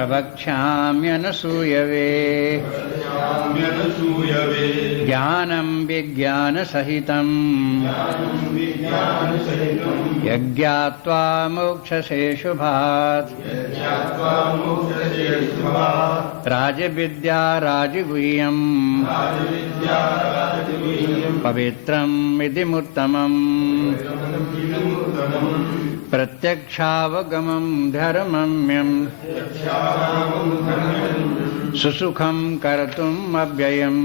प्रवक्ष्याम्यनसूयवे ज्ञानं विज्ञानसहितं यज्ञात्वा मोक्षसे शुभात् राजविद्या राजगुह्यम् पवित्रं विधिमुत्तमम् प्रत्यक्षावगमं धर्मम्यं सुसुखं कर्तुम् अव्ययम्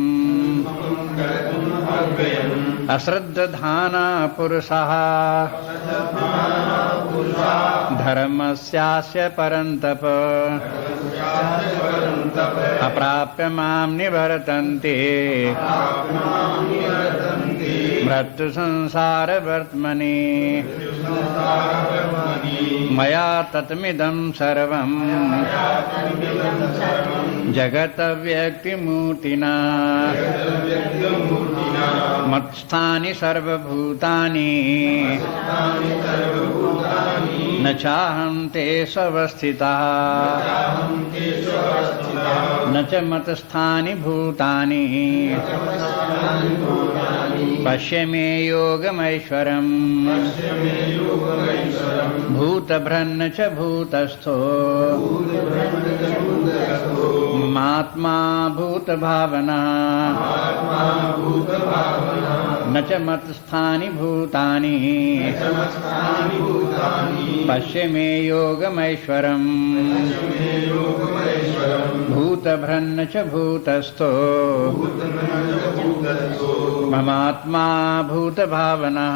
अश्रद्धधाना पुरुषः धर्मस्यास्य परन्तप अप्राप्य मां निवर्तन्ते मृत्यु संसार वर्त्मनि मया तत्मिदं सर्वं जगत व्यक्तिमूर्तिना मत्स्थानि सर्वभूतानि न चाहं तेषु अवस्थितः न च मत्स्थानि भूतानि पश्य मे योगमैश्वरम् भूतभ्रन्न च भूतस्थो मात्मा भूतभावना न च मत्स्थानि भूतानि पश्य मे योगमैश्वरम् भूतभ्रन्न च भूतस्थो ममात्मा भूतभावना।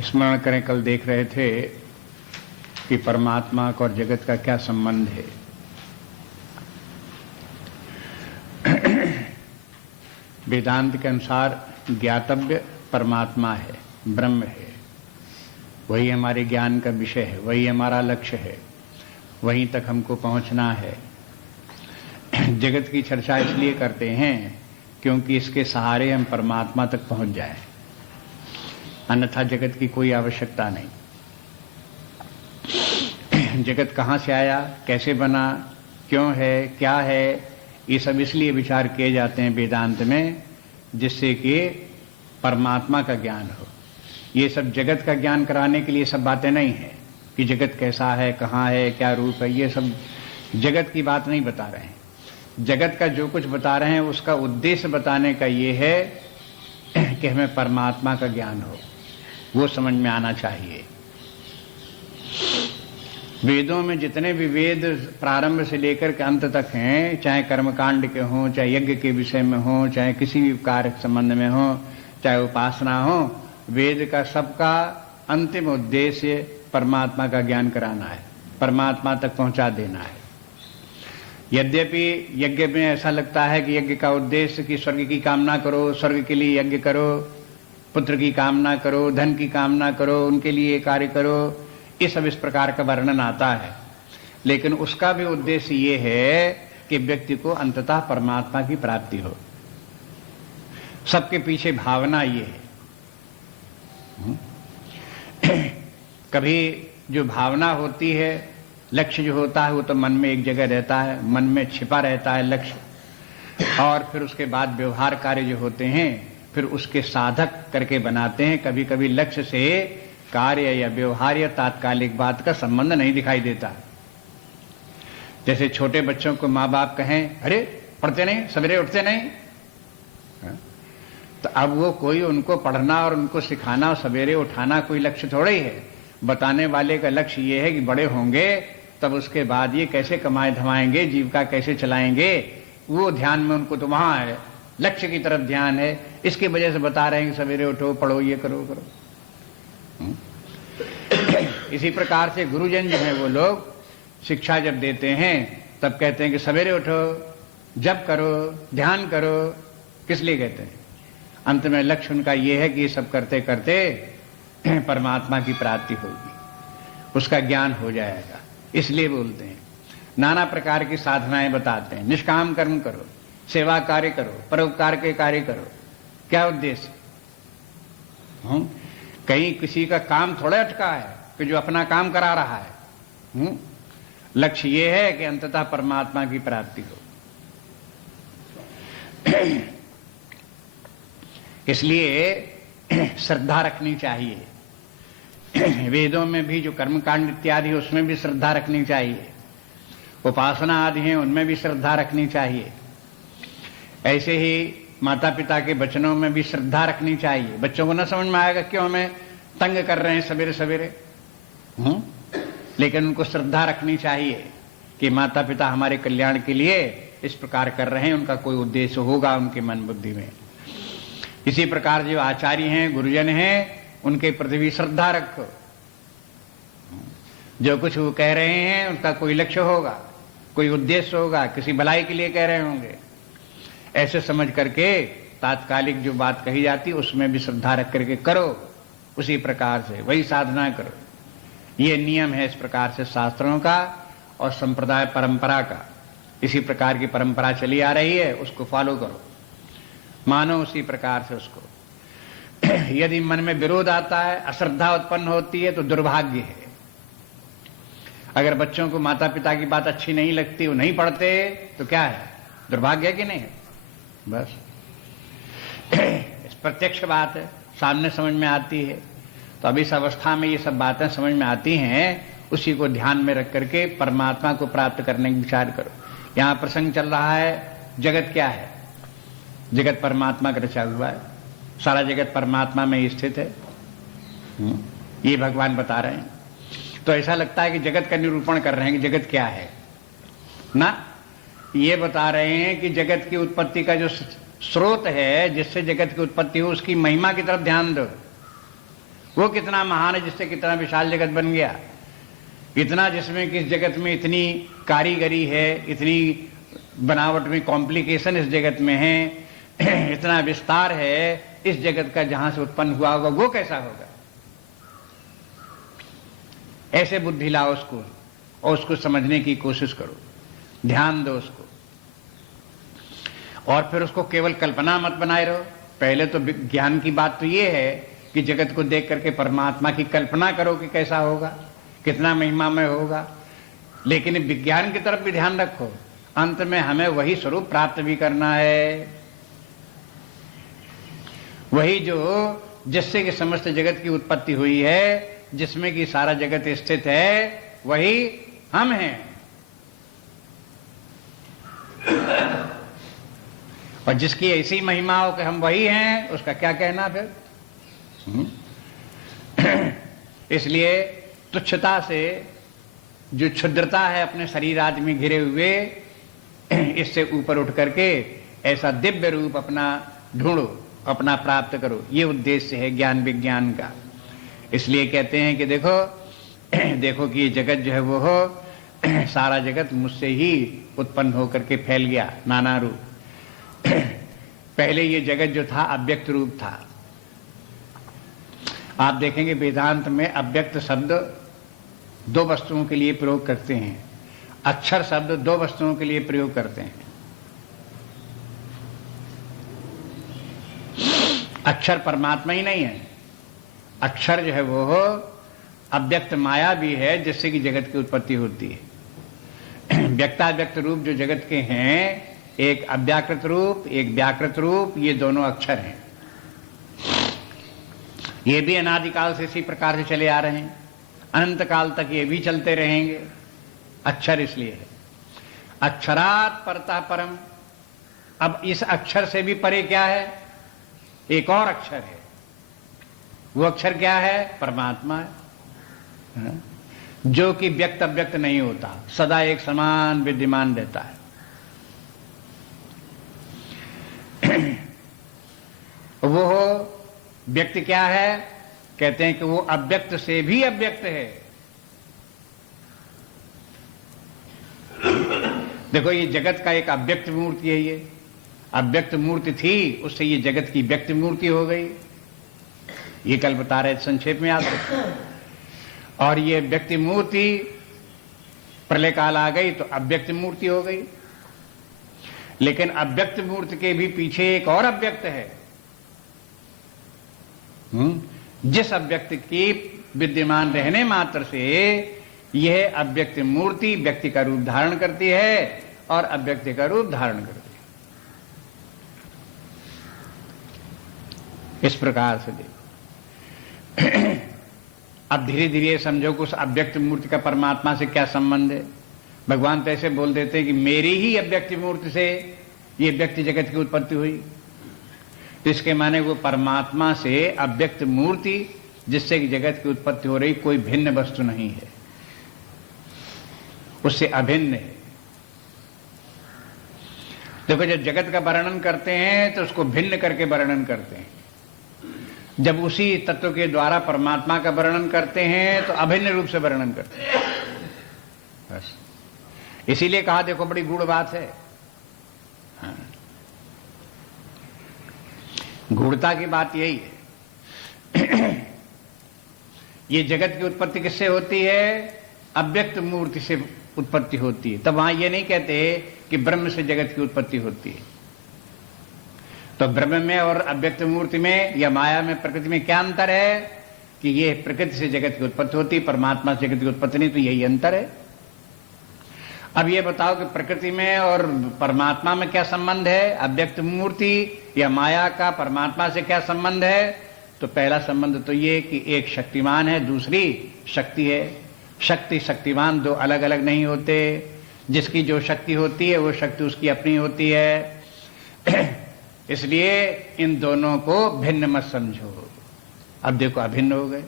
स्मरण करें, कल देख रहे थे कि परमात्मा का और जगत का क्या संबंध है। वेदांत के अनुसार ज्ञातव्य परमात्मा है, ब्रह्म है, वही हमारे ज्ञान का विषय है, वही हमारा लक्ष्य है, वहीं तक हमको पहुंचना है। जगत की चर्चा इसलिए करते हैं क्योंकि इसके सहारे हम परमात्मा तक पहुंच जाएं, अन्यथा जगत की कोई आवश्यकता नहीं। जगत कहाँ से आया, कैसे बना, क्यों है, क्या है, ये सब इसलिए विचार किए जाते हैं वेदांत में जिससे कि परमात्मा का ज्ञान हो। ये सब जगत का ज्ञान कराने के लिए सब बातें नहीं है कि जगत कैसा है, कहाँ है, क्या रूप है, ये सब जगत की बात नहीं बता रहे हैं। जगत का जो कुछ बता रहे हैं उसका उद्देश्य बताने का ये है कि हमें परमात्मा का ज्ञान हो, वो समझ में आना चाहिए। वेदों में जितने भी वेद प्रारंभ से लेकर के अंत तक हैं, चाहे कर्मकांड के हों, चाहे यज्ञ के विषय में हों, चाहे किसी भी कार्य संबंध में हो, चाहे उपासना हो, वेद का सबका अंतिम उद्देश्य परमात्मा का ज्ञान कराना है, परमात्मा तक पहुंचा देना है। यद्यपि यज्ञ में ऐसा लगता है कि यज्ञ का उद्देश्य कि स्वर्ग की कामना करो, स्वर्ग के लिए यज्ञ करो, पुत्र की कामना करो, धन की कामना करो, उनके लिए कार्य करो, ये सब इस प्रकार का वर्णन आता है। लेकिन उसका भी उद्देश्य ये है कि व्यक्ति को अंततः परमात्मा की प्राप्ति हो। सबके पीछे भावना ये है। कभी जो भावना होती है, लक्ष्य जो होता है वो तो मन में एक जगह रहता है, मन में छिपा रहता है लक्ष्य, और फिर उसके बाद व्यवहार कार्य जो होते हैं फिर उसके साधक करके बनाते हैं। कभी कभी लक्ष्य से कार्य या व्यवहार या तात्कालिक बात का संबंध नहीं दिखाई देता। जैसे छोटे बच्चों को माँ बाप कहें, अरे पढ़ते नहीं, सवेरे उठते नहीं, तो अब वो कोई उनको पढ़ना और उनको सिखाना और सवेरे उठाना कोई लक्ष्य थोड़ा ही है। बताने वाले का लक्ष्य ये है कि बड़े होंगे तब उसके बाद ये कैसे कमाए धमाएंगे, जीविका कैसे चलाएंगे, वो ध्यान में उनको तो वहां है, लक्ष्य की तरफ ध्यान है। इसकी वजह से बता रहे हैं कि सवेरे उठो, पढ़ो, ये करो करो। इसी प्रकार से गुरुजन जो है वो लोग शिक्षा जब देते हैं तब कहते हैं कि सवेरे उठो, जप करो, ध्यान करो। किस लिए कहते हैं? अंत में लक्ष्य उनका ये है कि ये सब करते करते परमात्मा की प्राप्ति होगी, उसका ज्ञान हो जाएगा। इसलिए बोलते हैं। नाना प्रकार की साधनाएं बताते हैं। निष्काम कर्म करो, सेवा कार्य करो, परोपकार के कार्य करो। क्या उद्देश्य? कहीं किसी का काम थोड़ा अटका है कि जो अपना काम करा रहा है। लक्ष्य यह है कि अंततः परमात्मा की प्राप्ति हो। इसलिए श्रद्धा रखनी चाहिए। वेदों में भी जो कर्मकांड इत्यादि है उसमें भी श्रद्धा रखनी चाहिए। उपासना आदि हैं उनमें भी श्रद्धा रखनी चाहिए। ऐसे ही माता पिता के वचनों में भी श्रद्धा रखनी चाहिए। बच्चों को न समझ में आएगा क्यों हमें तंग कर रहे हैं सवेरे सवेरे, लेकिन उनको श्रद्धा रखनी चाहिए कि माता पिता हमारे कल्याण के लिए इस प्रकार कर रहे हैं, उनका कोई उद्देश्य होगा उनके मन बुद्धि में। इसी प्रकार जो आचार्य हैं, गुरुजन हैं, उनके प्रति भी श्रद्धा रखो। जो कुछ वो कह रहे हैं उनका कोई लक्ष्य होगा, कोई उद्देश्य होगा, किसी भलाई के लिए कह रहे होंगे। ऐसे समझ करके तात्कालिक जो बात कही जाती उसमें भी श्रद्धा रख करके करो। उसी प्रकार से वही साधना करो। ये नियम है इस प्रकार से शास्त्रों का और संप्रदाय परंपरा का। इसी प्रकार की परंपरा चली आ रही है, उसको फॉलो करो, मानो उसी प्रकार से उसको। यदि मन में विरोध आता है, अश्रद्धा उत्पन्न होती है तो दुर्भाग्य है। अगर बच्चों को माता पिता की बात अच्छी नहीं लगती, वो नहीं पढ़ते, तो क्या है? दुर्भाग्य है कि नहीं है? बस इस प्रत्यक्ष बात है, सामने समझ में आती है। तो अब इस अवस्था में ये सब बातें समझ में आती हैं, उसी को ध्यान में रख करके परमात्मा को प्राप्त करने का विचार करो। यहां प्रसंग चल रहा है, जगत क्या है? जगत परमात्मा का रचा हुआ है। सारा जगत परमात्मा में स्थित है, ये भगवान बता रहे हैं। तो ऐसा लगता है कि जगत का निरूपण कर रहे हैं कि जगत क्या है ना, ये बता रहे हैं कि जगत की उत्पत्ति का जो स्रोत है, जिससे जगत की उत्पत्ति हो, उसकी महिमा की तरफ ध्यान दो। वो कितना महान है, जिससे कितना विशाल जगत बन गया। इतना जिसमें किस जगत में इतनी कारीगरी है, इतनी बनावट में कॉम्प्लिकेशन इस जगत में है, इतना विस्तार है इस जगत का, जहां से उत्पन्न हुआ होगा वो कैसा होगा? ऐसे बुद्धि लाओ उसको और उसको समझने की कोशिश करो, ध्यान दो उसको। और फिर उसको केवल कल्पना मत बनाए रहो। पहले तो ज्ञान की बात तो ये है कि जगत को देख करके परमात्मा की कल्पना करो कि कैसा होगा, कितना महिमामय होगा। लेकिन विज्ञान की तरफ भी ध्यान रखो। अंत में हमें वही स्वरूप प्राप्त भी करना है, वही जो जिससे कि समस्त जगत की उत्पत्ति हुई है, जिसमें कि सारा जगत स्थित है, वही हम हैं। और जिसकी ऐसी महिमा हो कि हम वही हैं, उसका क्या कहना फिर? इसलिए तुच्छता से, जो क्षुद्रता है अपने शरीर आदि में घिरे हुए, इससे ऊपर उठ करके ऐसा दिव्य रूप अपना ढूंढो, अपना प्राप्त करो। ये उद्देश्य है ज्ञान विज्ञान का। इसलिए कहते हैं कि देखो कि ये जगत जो है वो हो, सारा जगत मुझसे ही उत्पन्न होकर के फैल गया, नाना रूप। पहले ये जगत जो था अव्यक्त रूप था। आप देखेंगे वेदांत में अव्यक्त शब्द दो वस्तुओं के लिए प्रयोग करते हैं, अक्षर शब्द दो वस्तुओं के लिए प्रयोग करते हैं। अक्षर परमात्मा ही नहीं है, अक्षर जो है वो अव्यक्त माया भी है, जिससे कि जगत की उत्पत्ति होती है। व्यक्ताव्यक्त रूप जो जगत के हैं, एक अव्याकृत रूप, एक व्याकृत रूप, ये दोनों अक्षर हैं। ये भी अनादिकाल से इसी प्रकार से चले आ रहे हैं, अनंत काल तक ये भी चलते रहेंगे। अक्षर इसलिए है। अक्षरात् परतः परम। अब इस अक्षर से भी परे क्या है? एक और अक्षर है। वो अक्षर क्या है? परमात्मा है, जो कि व्यक्त अव्यक्त नहीं होता, सदा एक समान विद्यमान रहता है। वो व्यक्त क्या है? कहते हैं कि वो अव्यक्त से भी अव्यक्त है। देखो, ये जगत का एक अव्यक्त मूर्ति है। ये अव्यक्त मूर्ति थी, उससे ये जगत की व्यक्त मूर्ति हो गई। ये कल बता रहे, संक्षेप में याद रखो। और ये व्यक्ति मूर्ति प्रलय काल आ गई तो अव्यक्त मूर्ति हो गई। लेकिन अव्यक्त मूर्ति के भी पीछे एक और अव्यक्त है, जिस अव्यक्त की विद्यमान रहने मात्र से यह अव्यक्त मूर्ति व्यक्ति का रूप धारण करती है और अव्यक्त का रूप धारण करती है। इस प्रकार से देखो। अब धीरे धीरे समझो कि उस अव्यक्त मूर्ति का परमात्मा से क्या संबंध है। भगवान तो ऐसे बोल देते हैं कि मेरी ही अव्यक्त मूर्ति से ये व्यक्ति जगत की उत्पत्ति हुई। तो इसके माने वो परमात्मा से अव्यक्त मूर्ति जिससे कि जगत की उत्पत्ति हो रही कोई भिन्न वस्तु नहीं है, उससे अभिन्न है। देखो, जब जगत का वर्णन करते हैं तो उसको भिन्न करके वर्णन करते हैं, जब उसी तत्व के द्वारा परमात्मा का वर्णन करते हैं तो अभिन्न रूप से वर्णन करते हैं। बस इसीलिए कहा, देखो बड़ी गूढ़ बात है। हाँ। गूढ़ता की बात यही है। ये जगत की उत्पत्ति किससे होती है? अव्यक्त मूर्ति से उत्पत्ति होती है। तब वहां ये नहीं कहते कि ब्रह्म से जगत की उत्पत्ति होती है। तो ब्रह्म में और अव्यक्त मूर्ति में या माया में, प्रकृति में क्या अंतर है? कि ये प्रकृति से जगत की उत्पत्ति होती, परमात्मा से जगत की उत्पत्ति नहीं। तो यही अंतर है। अब ये बताओ कि प्रकृति में और परमात्मा में क्या संबंध है? अव्यक्त मूर्ति या माया का परमात्मा से क्या संबंध है? तो पहला संबंध तो ये कि एक शक्तिमान है, दूसरी शक्ति है। शक्ति शक्तिमान दो अलग अलग नहीं होते। जिसकी जो शक्ति होती है वो शक्ति उसकी अपनी होती है। इसलिए इन दोनों को भिन्न मत समझो। अब देखो अभिन्न हो गए।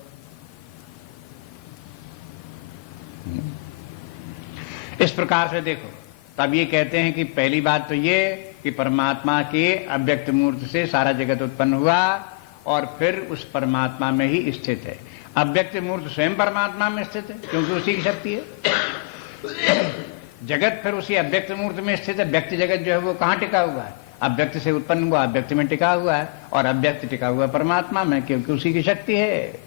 इस प्रकार से देखो, तब ये कहते हैं कि पहली बात तो ये कि परमात्मा के अव्यक्त मूर्ति से सारा जगत उत्पन्न हुआ और फिर उस परमात्मा में ही स्थित है। अव्यक्त मूर्ति स्वयं परमात्मा में स्थित है क्योंकि उसी की शक्ति है। जगत फिर उसी अव्यक्त मूर्ति में स्थित है। व्यक्ति जगत जो है वो कहां टिका हुआ है? अव्यक्त से उत्पन्न हुआ, अव्यक्त में टिका हुआ है, और अव्यक्त टिका हुआ परमात्मा में क्योंकि उसी की शक्ति है।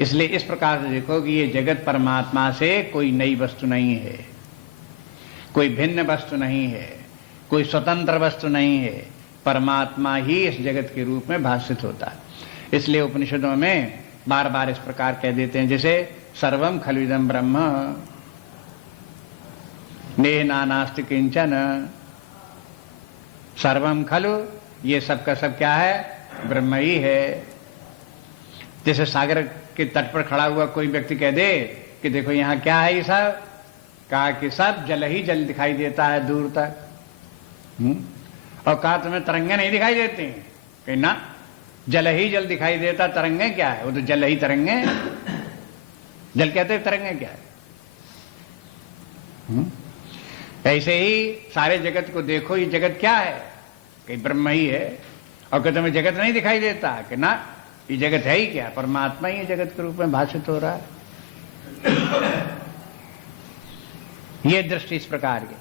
इसलिए इस प्रकार से देखो कि ये जगत परमात्मा से कोई नई वस्तु नहीं है, कोई भिन्न वस्तु नहीं है, कोई स्वतंत्र वस्तु नहीं है। परमात्मा ही इस जगत के रूप में भाषित होता है। इसलिए उपनिषदों में बार बार इस प्रकार कह देते हैं, जैसे सर्वम खलुइदं ब्रह्म नेह नास्ति किंचन। सर्वम खलु, ये सब का सब क्या है? ब्रह्म ही है। जैसे सागर के तट पर खड़ा हुआ कोई व्यक्ति कह दे कि देखो यहां क्या है, ये सब कहा कि सब जल ही जल दिखाई देता है दूर तक। और कहा तुम्हें तरंगे नहीं दिखाई देती? कि ना, जल ही जल दिखाई देता, तरंगे क्या है? वो तो जल ही तरंगे। जल कहते हैं, तरंगे क्या है? ऐसे ही सारे जगत को देखो, ये जगत क्या है? कि ब्रह्म ही है। और क्या तुम्हें जगत नहीं दिखाई देता? कि ना, ये जगत है ही क्या? परमात्मा ही जगत के रूप में भाषित हो रहा है। ये दृष्टि इस प्रकार की।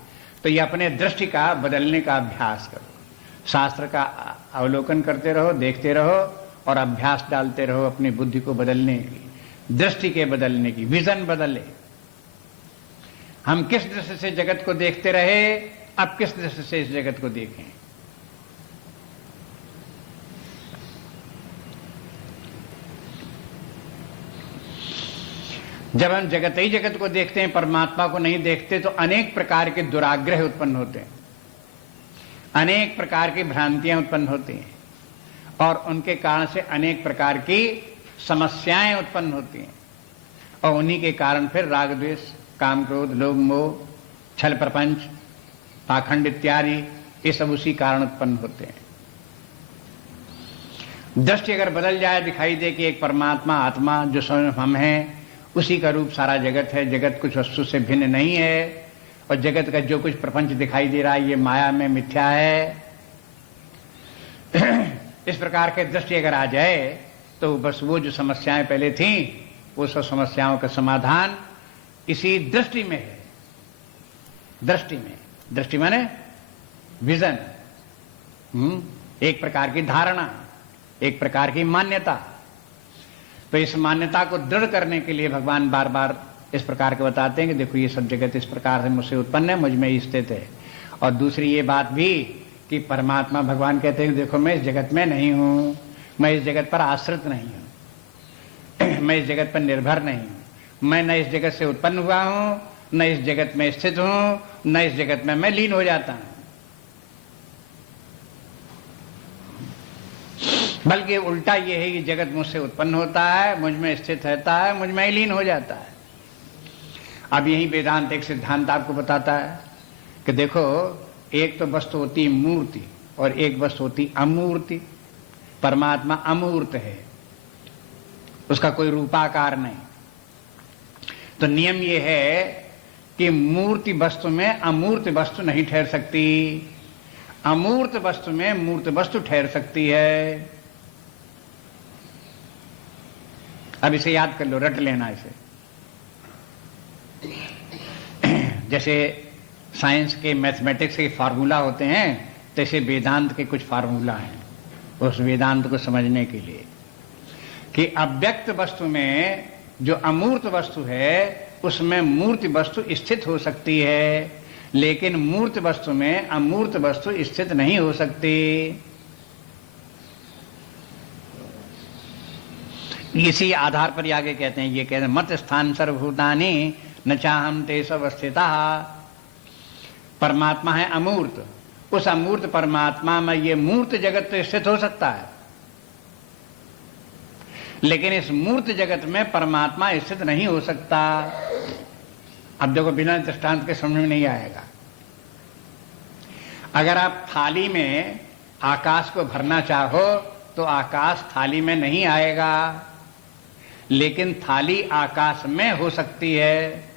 तो ये अपने दृष्टि का बदलने का अभ्यास करो। शास्त्र का अवलोकन करते रहो, देखते रहो और अभ्यास डालते रहो अपनी बुद्धि को बदलने की, दृष्टि के बदलने की। विजन बदले। हम किस दृष्टि से जगत को देखते रहे, अब किस दृष्टि से इस जगत को देखें। जब हम जगत ही जगत को देखते हैं, परमात्मा को नहीं देखते, तो अनेक प्रकार के दुराग्रह उत्पन्न होते हैं, अनेक प्रकार की भ्रांतियां उत्पन्न होती हैं और उनके कारण से अनेक प्रकार की समस्याएं उत्पन्न होती हैं। और उन्हीं के कारण फिर राग द्वेष, काम क्रोध, लोभ मोह, छल प्रपंच, पाखंड इत्यादि, ये सब उसी कारण उत्पन्न होते हैं। दृष्टि अगर बदल जाए, दिखाई दे कि एक परमात्मा आत्मा जो स्वयं हम हैं, उसी का रूप सारा जगत है, जगत कुछ वस्तु से भिन्न नहीं है, और जगत का जो कुछ प्रपंच दिखाई दे रहा है ये माया में मिथ्या है। इस प्रकार के दृष्टि अगर आ जाए तो बस वो जो समस्याएं पहले थीं, वो सब समस्याओं का समाधान इसी दृष्टि में है। दृष्टि में, दृष्टि माने विजन, एक प्रकार की धारणा, एक प्रकार की मान्यता। तो इस मान्यता को दृढ़ करने के लिए भगवान बार बार इस प्रकार के बताते हैं कि देखो ये सब जगत इस प्रकार से मुझसे उत्पन्न है, मुझ में ही स्थित है। और दूसरी ये बात भी कि परमात्मा भगवान कहते हैं देखो मैं इस जगत में नहीं हूं, मैं इस जगत पर आश्रित नहीं हूं, मैं इस जगत पर निर्भर नहीं हूं, मैं न इस जगत से उत्पन्न हुआ हूं, न इस जगत में स्थित हूं, न इस जगत में मैं लीन हो जाता हूं, बल्कि उल्टा ये है कि जगत मुझसे उत्पन्न होता है, मुझ में स्थित रहता है, मुझ में ही लीन हो जाता है। अब यही वेदांत एक सिद्धांत आपको बताता है कि देखो एक तो वस्तु होती मूर्ति और एक वस्तु होती अमूर्ति। परमात्मा अमूर्त है, उसका कोई रूपाकार नहीं। तो नियम यह है कि मूर्ति वस्तु में अमूर्त वस्तु नहीं ठहर सकती, अमूर्त वस्तु में मूर्त वस्तु ठहर सकती है। अब इसे याद कर लो, रट लेना इसे। जैसे साइंस के मैथमेटिक्स के फार्मूला होते हैं, तैसे वेदांत के कुछ फार्मूला हैं उस वेदांत को समझने के लिए कि अव्यक्त वस्तु में जो अमूर्त वस्तु है उसमें मूर्त वस्तु स्थित हो सकती है, लेकिन मूर्त वस्तु में अमूर्त वस्तु स्थित नहीं हो सकती। इसी आधार पर आगे कहते हैं, ये कहते हैं मत स्थान सर्वभूतानि न चाहम तेषु अवस्थिता। परमात्मा है अमूर्त, उस अमूर्त परमात्मा में ये मूर्त जगत तो स्थित हो सकता है, लेकिन इस मूर्त जगत में परमात्मा स्थित नहीं हो सकता। अब देखो बिना दृष्टांत के समझ में नहीं आएगा। अगर आप थाली में आकाश को भरना चाहो तो आकाश थाली में नहीं आएगा, लेकिन थाली आकाश में हो सकती है।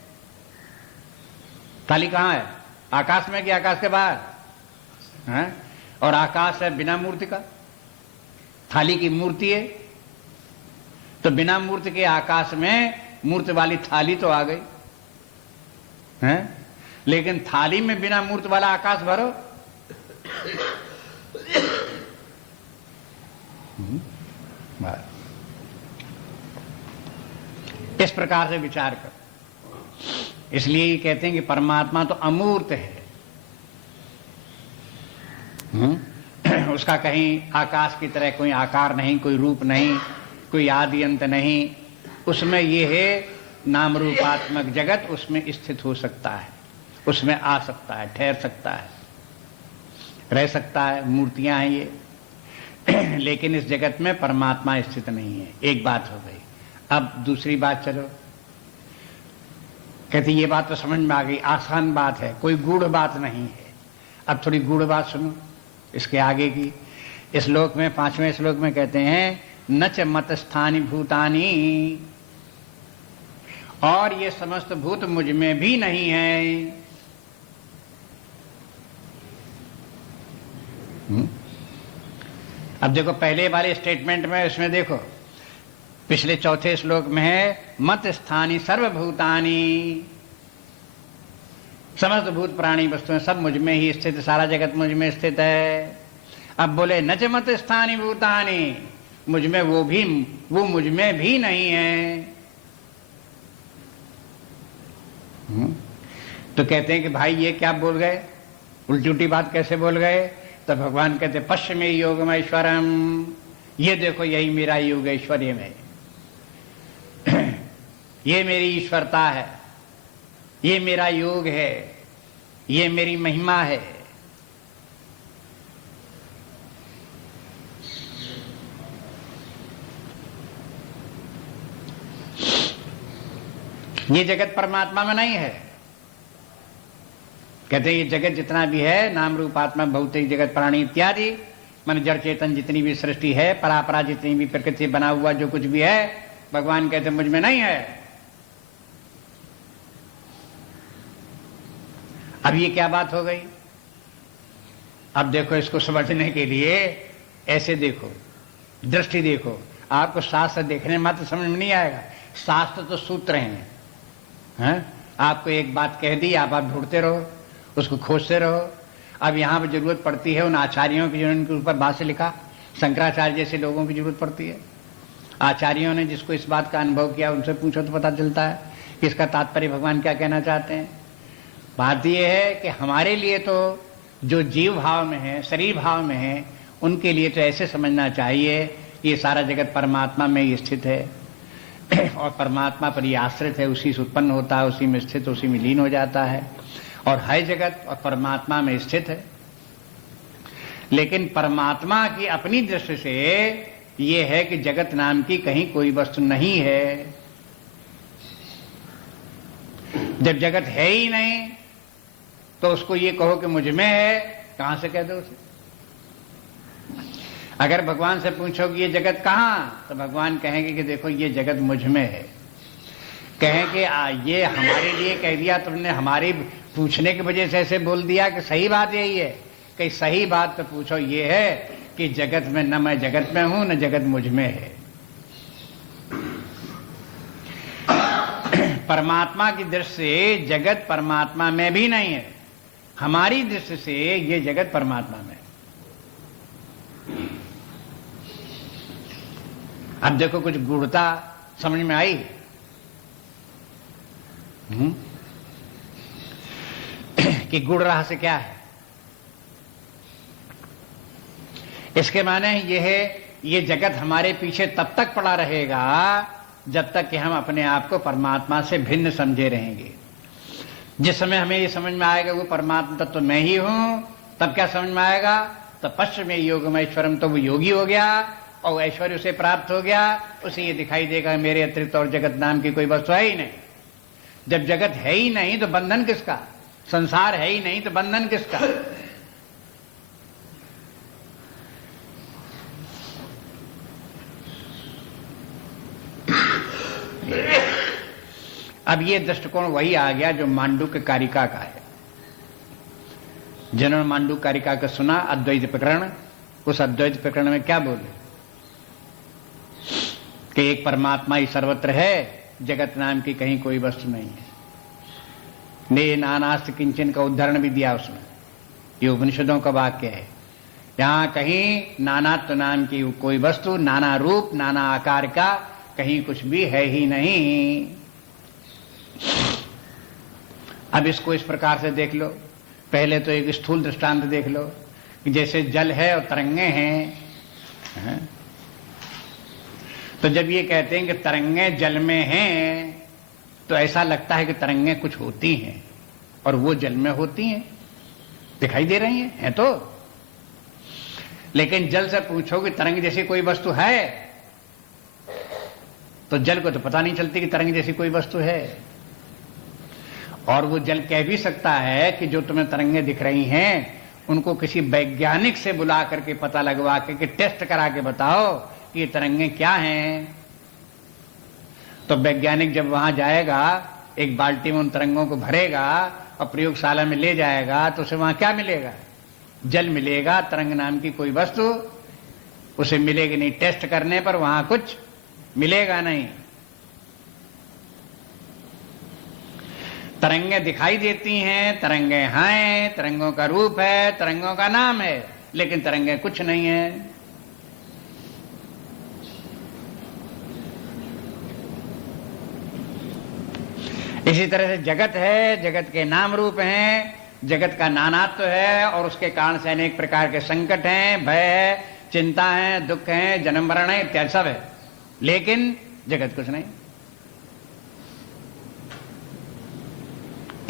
थाली कहां है? आकाश में कि आकाश के बाहर है? और आकाश है बिना मूर्ति का, थाली की मूर्ति है, तो बिना मूर्ति के आकाश में मूर्ति वाली थाली तो आ गई है, लेकिन थाली में बिना मूर्ति वाला आकाश भरो। इस प्रकार से विचार करो। इसलिए कहते हैं कि परमात्मा तो अमूर्त है, उसका कहीं आकाश की तरह कोई आकार नहीं, कोई रूप नहीं, कोई आदि अंत नहीं। उसमें ये है नाम रूपात्मक जगत, उसमें स्थित हो सकता है, उसमें आ सकता है, ठहर सकता है, रह सकता है, मूर्तियां हैं ये। लेकिन इस जगत में परमात्मा स्थित नहीं है। एक बात हो गई। अब दूसरी बात चलो, कहते ये बात तो समझ में आ गई, आसान बात है, कोई गूढ़ बात नहीं है। अब थोड़ी गूढ़ बात सुनो इसके आगे की। इस श्लोक में 5वें श्लोक में कहते हैं न च मत स्थानि भूतानि, और ये समस्त भूत मुझ में भी नहीं है। अब देखो पहले वाले स्टेटमेंट में, उसमें देखो पिछले चौथे श्लोक में है मत स्थानि सर्वभूतानि, समस्त भूत प्राणी वस्तुएं सब मुझ में ही स्थित, सारा जगत मुझ में स्थित है। अब बोले न च मत स्थानि भूतानि, मुझ में वो मुझ में भी नहीं है। तो कहते हैं कि भाई ये क्या बोल गए, उल्टी उल्टी बात कैसे बोल गए? तो भगवान कहते पश्य में योगम ऐश्वरम, ये देखो यही मेरा योग ऐश्वर्य में, ये मेरी ईश्वरता है, ये मेरा योग है, ये मेरी महिमा है। ये जगत परमात्मा में नहीं है। कहते हैं ये जगत जितना भी है नाम रूपात्मा भौतिक जगत प्राणी इत्यादि, मन जड़ चेतन जितनी भी सृष्टि है, परापरा जितनी भी प्रकृति बना हुआ जो कुछ भी है, भगवान कहते मुझ में नहीं है। अब ये क्या बात हो गई? अब देखो इसको समझने के लिए ऐसे देखो, दृष्टि देखो। आपको शास्त्र देखने मात्र समझ में नहीं आएगा, शास्त्र तो सूत्र हैं। आपको एक बात कह दी, आप ढूंढते रहो, उसको खोजते रहो। अब यहाँ पर जरूरत पड़ती है उन आचार्यों की जिन्होंने उनके ऊपर भाष्य लिखा, शंकराचार्य जैसे लोगों की जरूरत पड़ती है। आचार्यों ने जिसको इस बात का अनुभव किया उनसे पूछो तो पता चलता है इसका तात्पर्य भगवान क्या कहना चाहते हैं? बात यह है कि हमारे लिए तो जो जीव भाव में है, शरीर भाव में है, उनके लिए तो ऐसे समझना चाहिए ये सारा जगत परमात्मा में ही स्थित है और परमात्मा पर ही आश्रित है, उसी से उत्पन्न होता है, उसी में स्थित, उसी में लीन हो जाता है और है जगत और परमात्मा में स्थित है। लेकिन परमात्मा की अपनी दृष्टि से ये है कि जगत नाम की कहीं कोई वस्तु नहीं है। जब जगत है ही नहीं तो उसको ये कहो कि मुझ में है, कहां से कह दो उसे? अगर भगवान से पूछो कि ये जगत कहां, तो भगवान कहेंगे कि देखो ये जगत मुझ में है। कहेंगे ये हमारे लिए कह दिया तुमने, हमारी पूछने की वजह से ऐसे बोल दिया कि सही बात यही है? कि सही बात तो पूछो ये है कि जगत में न मैं जगत में हूं न जगत मुझ में है। परमात्मा की दृष्टि से जगत परमात्मा में भी नहीं है, हमारी दृष्टि से ये जगत परमात्मा में है। अब देखो कुछ गूढ़ता समझ में आई? कि गूढ़ रहस्य क्या है? इसके माने ये है, ये जगत हमारे पीछे तब तक पड़ा रहेगा जब तक कि हम अपने आप को परमात्मा से भिन्न समझे रहेंगे। जिस समय हमें ये समझ में आएगा वो परमात्मा तत्व तो मैं ही हूं, तब क्या समझ में आएगा? तो पश्चिम योगम ऐश्वरम, तो वो योगी हो गया और ऐश्वर्य उसे प्राप्त हो गया। उसे ये दिखाई देगा मेरे अतिरिक्त और जगत नाम की कोई वस्तु है ही नहीं। जब जगत है ही नहीं तो बंधन किसका? संसार है ही नहीं तो बंधन किसका? अब ये दृष्टिकोण वही आ गया जो मांडूक्य कारिका का है। जिन्होंने मांडूक्य कारिका का सुना अद्वैत प्रकरण, उस अद्वैत प्रकरण में क्या बोले कि एक परमात्मा ही सर्वत्र है, जगत नाम की कहीं कोई वस्तु नहीं है। ने नानास्त किंचन का उदाहरण भी दिया उसमें। ये उपनिषदों का वाक्य है। यहां कहीं नानात्व नाम की कोई वस्तु, नाना रूप, नाना आकार का कहीं कुछ भी है ही नहीं। अब इसको इस प्रकार से देख लो। पहले तो एक स्थूल दृष्टांत देख लो कि जैसे जल है और तरंगे हैं। तो जब ये कहते हैं कि तरंगे जल में हैं तो ऐसा लगता है कि तरंगे कुछ होती हैं और वो जल में होती हैं, दिखाई दे रही हैं तो। लेकिन जल से पूछो कि तरंग जैसी कोई वस्तु है तो जल को तो पता नहीं चलती कि तरंग जैसी कोई वस्तु है। और वो जल कह भी सकता है कि जो तुम्हें तरंगे दिख रही हैं उनको किसी वैज्ञानिक से बुला करके पता लगवा के कि टेस्ट करा के बताओ कि ये तरंगे क्या हैं। तो वैज्ञानिक जब वहां जाएगा, एक बाल्टी में उन तरंगों को भरेगा और प्रयोगशाला में ले जाएगा तो उसे वहां क्या मिलेगा? जल मिलेगा, तरंग नाम की कोई वस्तु उसे मिलेगी नहीं। टेस्ट करने पर वहां कुछ मिलेगा नहीं। तरंगे दिखाई देती हैं, तरंगे हैं, तरंगों का रूप है, तरंगों का नाम है, लेकिन तरंगे कुछ नहीं है। इसी तरह से जगत है, जगत के नाम रूप हैं, जगत का नानात्व है और उसके कारण से अनेक प्रकार के संकट हैं, भय है, चिंता है, दुख है, जन्म मरण है, इत्यादि सब है, लेकिन जगत कुछ नहीं।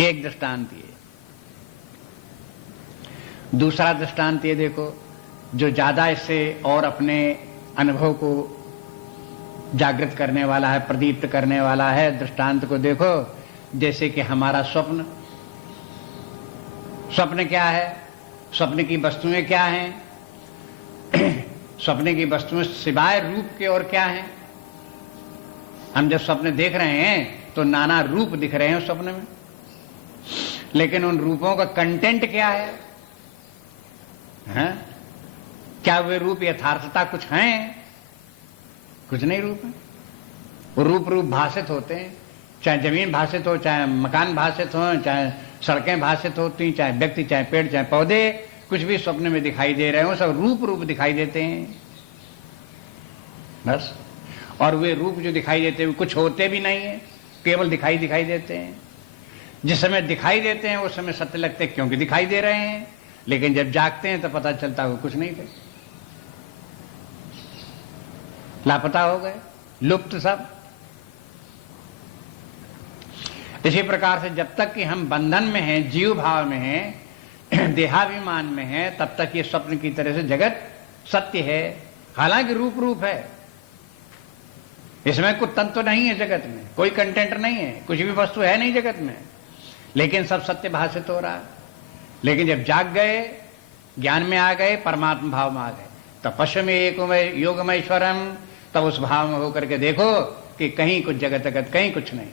एक दृष्टांत ये। दूसरा दृष्टांत ये देखो जो ज्यादा इससे और अपने अनुभव को जागृत करने वाला है, प्रदीप्त करने वाला है। दृष्टांत को देखो, जैसे कि हमारा स्वप्न। स्वप्न क्या है? स्वप्न की वस्तुएं क्या हैं? स्वप्न की वस्तुएं सिवाय रूप के और क्या हैं? हम जब स्वप्न देख रहे हैं तो नाना रूप दिख रहे हैं उस स्वप्न में, लेकिन उन रूपों का कंटेंट क्या है? हैं? क्या वे रूप यथार्थता कुछ हैं? कुछ नहीं रूप है। वो रूप रूप भाषित होते हैं, चाहे जमीन भाषित हो, चाहे मकान भाषित हो, चाहे सड़कें भाषित होती, चाहे व्यक्ति, चाहे पेड़, चाहे पौधे, कुछ भी स्वप्न में दिखाई दे रहे हो, सब रूप रूप दिखाई देते हैं बस। और वे रूप जो दिखाई देते हैं कुछ होते भी नहीं है, केवल दिखाई देते हैं। जिस समय दिखाई देते हैं उस समय सत्य लगते हैं क्योंकि दिखाई दे रहे हैं, लेकिन जब जागते हैं तो पता चलता है वो कुछ नहीं थे, लापता हो गए, लुप्त सब। इसी प्रकार से जब तक कि हम बंधन में हैं, जीव भाव में हैं, देहाभिमान में हैं, तब तक ये स्वप्न की तरह से जगत सत्य है। हालांकि रूप है, इसमें कुछ तत्व नहीं है, जगत में कोई कंटेंट नहीं है, कुछ भी वस्तु है नहीं जगत में, लेकिन सब सत्य भाषित हो रहा है। लेकिन जब जाग गए, ज्ञान में आ गए, परमात्मा भाव में आ गए, तब पश्चिम एकोमय योगमैश्वरम, तब उस भाव में होकर के देखो कि कहीं कुछ जगत अगत, कहीं कुछ नहीं,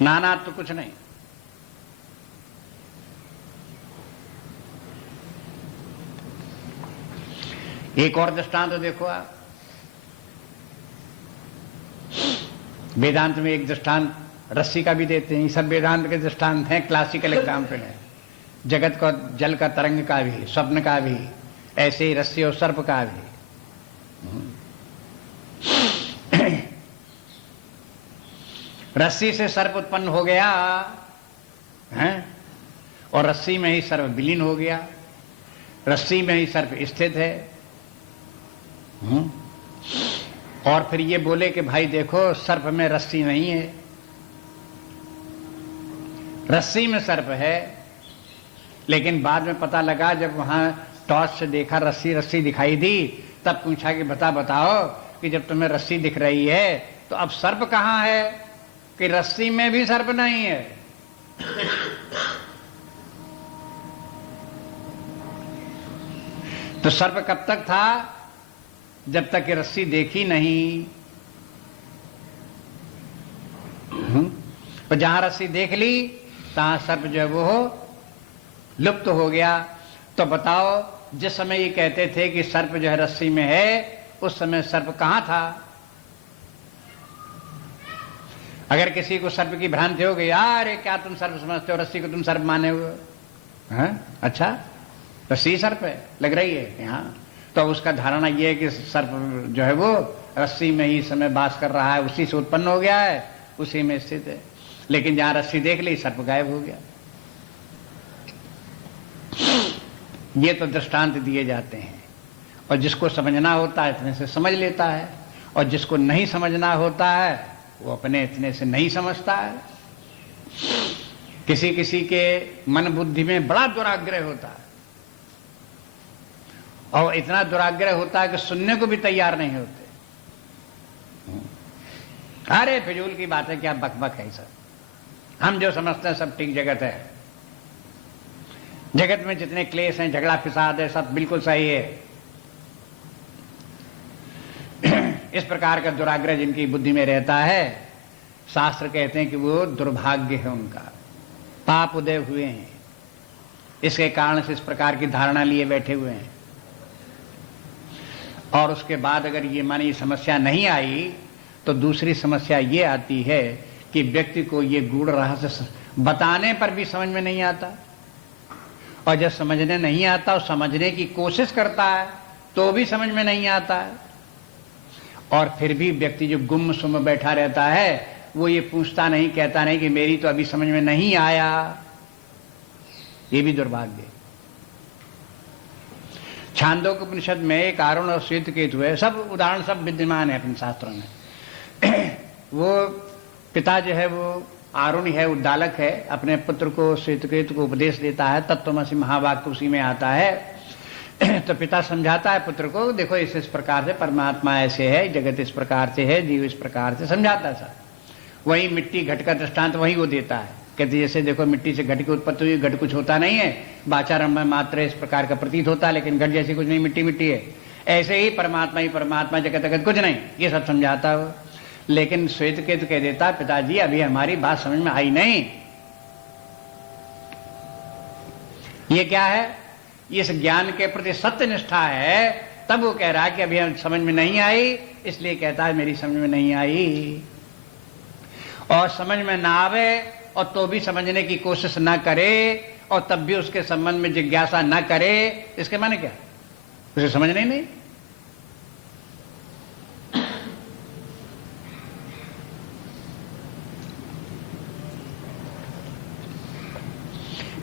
नाना तो कुछ नहीं। एक और दृष्टांत तो देखो आप, वेदांत में एक दृष्टांत रस्सी का भी देते हैं। सब वेदांत के दृष्टांत हैं, क्लासिकल एग्जाम्पल है। जगत का, जल का, तरंग का भी, स्वप्न का भी, ऐसे ही रस्सी और सर्प का भी। रस्सी से सर्प उत्पन्न हो गया है, और रस्सी में ही सर्प विलीन हो गया, रस्सी में ही सर्प स्थित है। और फिर ये बोले कि भाई देखो सर्प में रस्सी नहीं है, रस्सी में सर्प है। लेकिन बाद में पता लगा, जब वहां टॉर्च से देखा, रस्सी दिखाई दी, तब पूछा कि बताओ कि जब तुम्हें रस्सी दिख रही है तो अब सर्प कहां है, कि रस्सी में भी सर्प नहीं है। तो सर्प कब तक था, जब तक ये रस्सी देखी नहीं। और जहां रस्सी देख ली तहां सर्प जो है वो लुप्त हो गया। तो बताओ, जिस समय ये कहते थे कि सर्प जो है रस्सी में है, उस समय सर्प कहां था। अगर किसी को सर्प की भ्रांति हो गई, अरे क्या तुम सर्प समझते हो, रस्सी को तुम सर्प माने हुए हैं, अच्छा रस्सी सर्प है लग रही है हाँ, तो उसका धारणा यह है कि सर्प जो है वो रस्सी में ही समय वास कर रहा है, उसी से उत्पन्न हो गया है, उसी में स्थित है। लेकिन जहां रस्सी देख ली, सर्प गायब हो गया। ये तो दृष्टांत दिए जाते हैं, और जिसको समझना होता है इतने से समझ लेता है, और जिसको नहीं समझना होता है वो अपने इतने से नहीं समझता है। किसी किसी के मन बुद्धि में बड़ा दुराग्रह होता है, और इतना दुराग्रह होता है कि सुनने को भी तैयार नहीं होते। अरे फिजूल की बात है, क्या बकबक है सब, हम जो समझते हैं सब ठीक जगत है, जगत में जितने क्लेश हैं, झगड़ा फिसाद है, सब बिल्कुल सही है। इस प्रकार का दुराग्रह जिनकी बुद्धि में रहता है, शास्त्र कहते हैं कि वो दुर्भाग्य है, उनका पाप उदय हुए हैं, इसके कारण से इस प्रकार की धारणा लिए बैठे हुए हैं। और उसके बाद अगर ये मानी समस्या नहीं आई, तो दूसरी समस्या ये आती है कि व्यक्ति को ये गूढ़ रहस्य बताने पर भी समझ में नहीं आता, और जब समझने नहीं आता और समझने की कोशिश करता है तो भी समझ में नहीं आता है। और फिर भी व्यक्ति जो गुम-सुम बैठा रहता है, वो ये पूछता नहीं, कहता नहीं कि मेरी तो अभी समझ में नहीं आया, ये भी दुर्भाग्य। छांदोग्य उपनिषद में एक अरुण और श्वेतकेतु है, सब उदाहरण सब विद्यमान है अपने शास्त्रों में। वो पिता जो है वो अरुण है, उद्दालक है, अपने पुत्र को श्वेतकेतु को उपदेश देता है, तत्त्वमसि महावाक्य उसी में आता है। तो पिता समझाता है पुत्र को, देखो इस प्रकार से परमात्मा ऐसे है, जगत इस प्रकार से है, जीव इस प्रकार से, समझाता है सर। वही मिट्टी घट का दृष्टांत वही वो देता है, कहते जैसे देखो मिट्टी से घट की उत्पत्ति हुई, घट कुछ होता नहीं है, बाचारंभ में मात्र इस प्रकार का प्रतीत होता है, लेकिन घट जैसी कुछ नहीं, मिट्टी मिट्टी है। ऐसे ही परमात्मा, जगत अगत कुछ नहीं, ये सब समझाता हो। लेकिन श्वेतकेतु कह देता, पिताजी अभी हमारी बात समझ में आई नहीं। ये क्या है, इस ज्ञान के प्रति सत्य निष्ठा है, तब वो कह रहा है कि अभी हम समझ में नहीं आई, इसलिए कहता है मेरी समझ में नहीं आई। और समझ में ना आवे और तो भी समझने की कोशिश ना करे, और तब भी उसके संबंध में जिज्ञासा ना करे, इसके माने क्या, उसे समझना ही नहीं।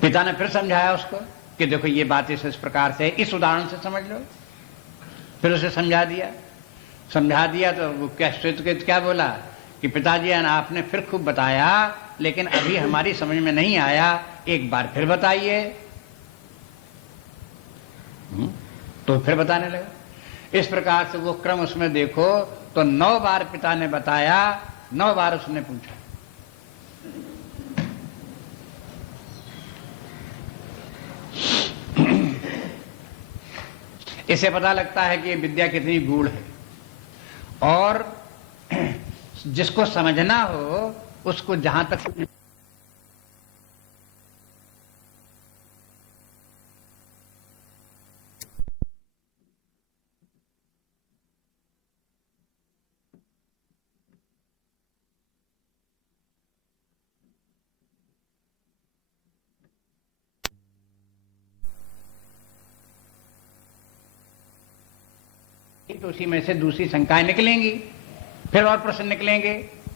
पिता ने फिर समझाया उसको कि देखो ये बात इस प्रकार से, इस उदाहरण से समझ लो। फिर उसे समझा दिया तो वो क्या बोला कि पिताजी आपने फिर खूब बताया, लेकिन अभी हमारी समझ में नहीं आया, एक बार फिर बताइए। तो फिर बताने लगा। इस प्रकार से वो क्रम उसमें देखो तो 9 बार पिता ने बताया, 9 बार उसने पूछा। इससे पता लगता है कि ये विद्या कितनी गूढ़ है, और जिसको समझना हो उसको जहां तक तो उसी में से दूसरी शंकाएं निकलेंगी, फिर और प्रश्न निकलेंगे।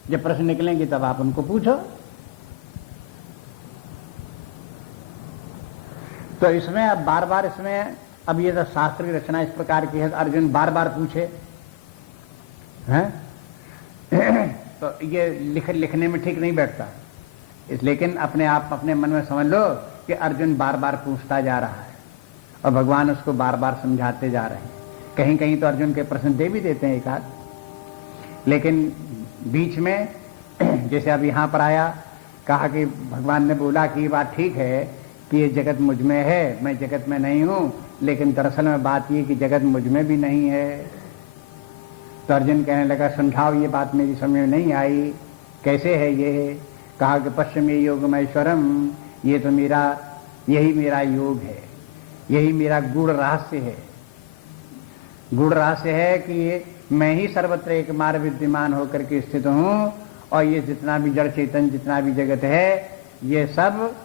जब प्रश्न निकलेंगे तब आप उनको पूछो। तो इसमें अब बार बार इसमें अब ये तो शास्त्र की रचना इस प्रकार की है, अर्जुन बार बार पूछे हैं तो ये लिखने में ठीक नहीं बैठता। लेकिन अपने आप अपने मन में समझ लो कि अर्जुन बार बार पूछता जा रहा है और भगवान उसको बार बार समझाते जा रहे हैं। कहीं कहीं तो अर्जुन के प्रश्न दे भी देते हैं एक आध, लेकिन बीच में जैसे अब यहां पर आया, कहा कि भगवान ने बोला कि ये बात ठीक है कि ये जगत मुझ में है, मैं जगत में नहीं हूं, लेकिन दरअसल में बात ये कि जगत मुझ में भी नहीं है। तो अर्जुन कहने लगा समझाओ, ये बात मेरी समझ में नहीं आई, कैसे है ये? कहा कि पश्चिमी योगमैश्वरम, ये तो यही मेरा योग है, यही मेरा गूढ़ रहस्य है। गूढ़ रहस्य है कि मैं ही सर्वत्र एकमात्र विद्यमान होकर के स्थित हूं, और ये जितना भी जड़ चेतन, जितना भी जगत है, ये सब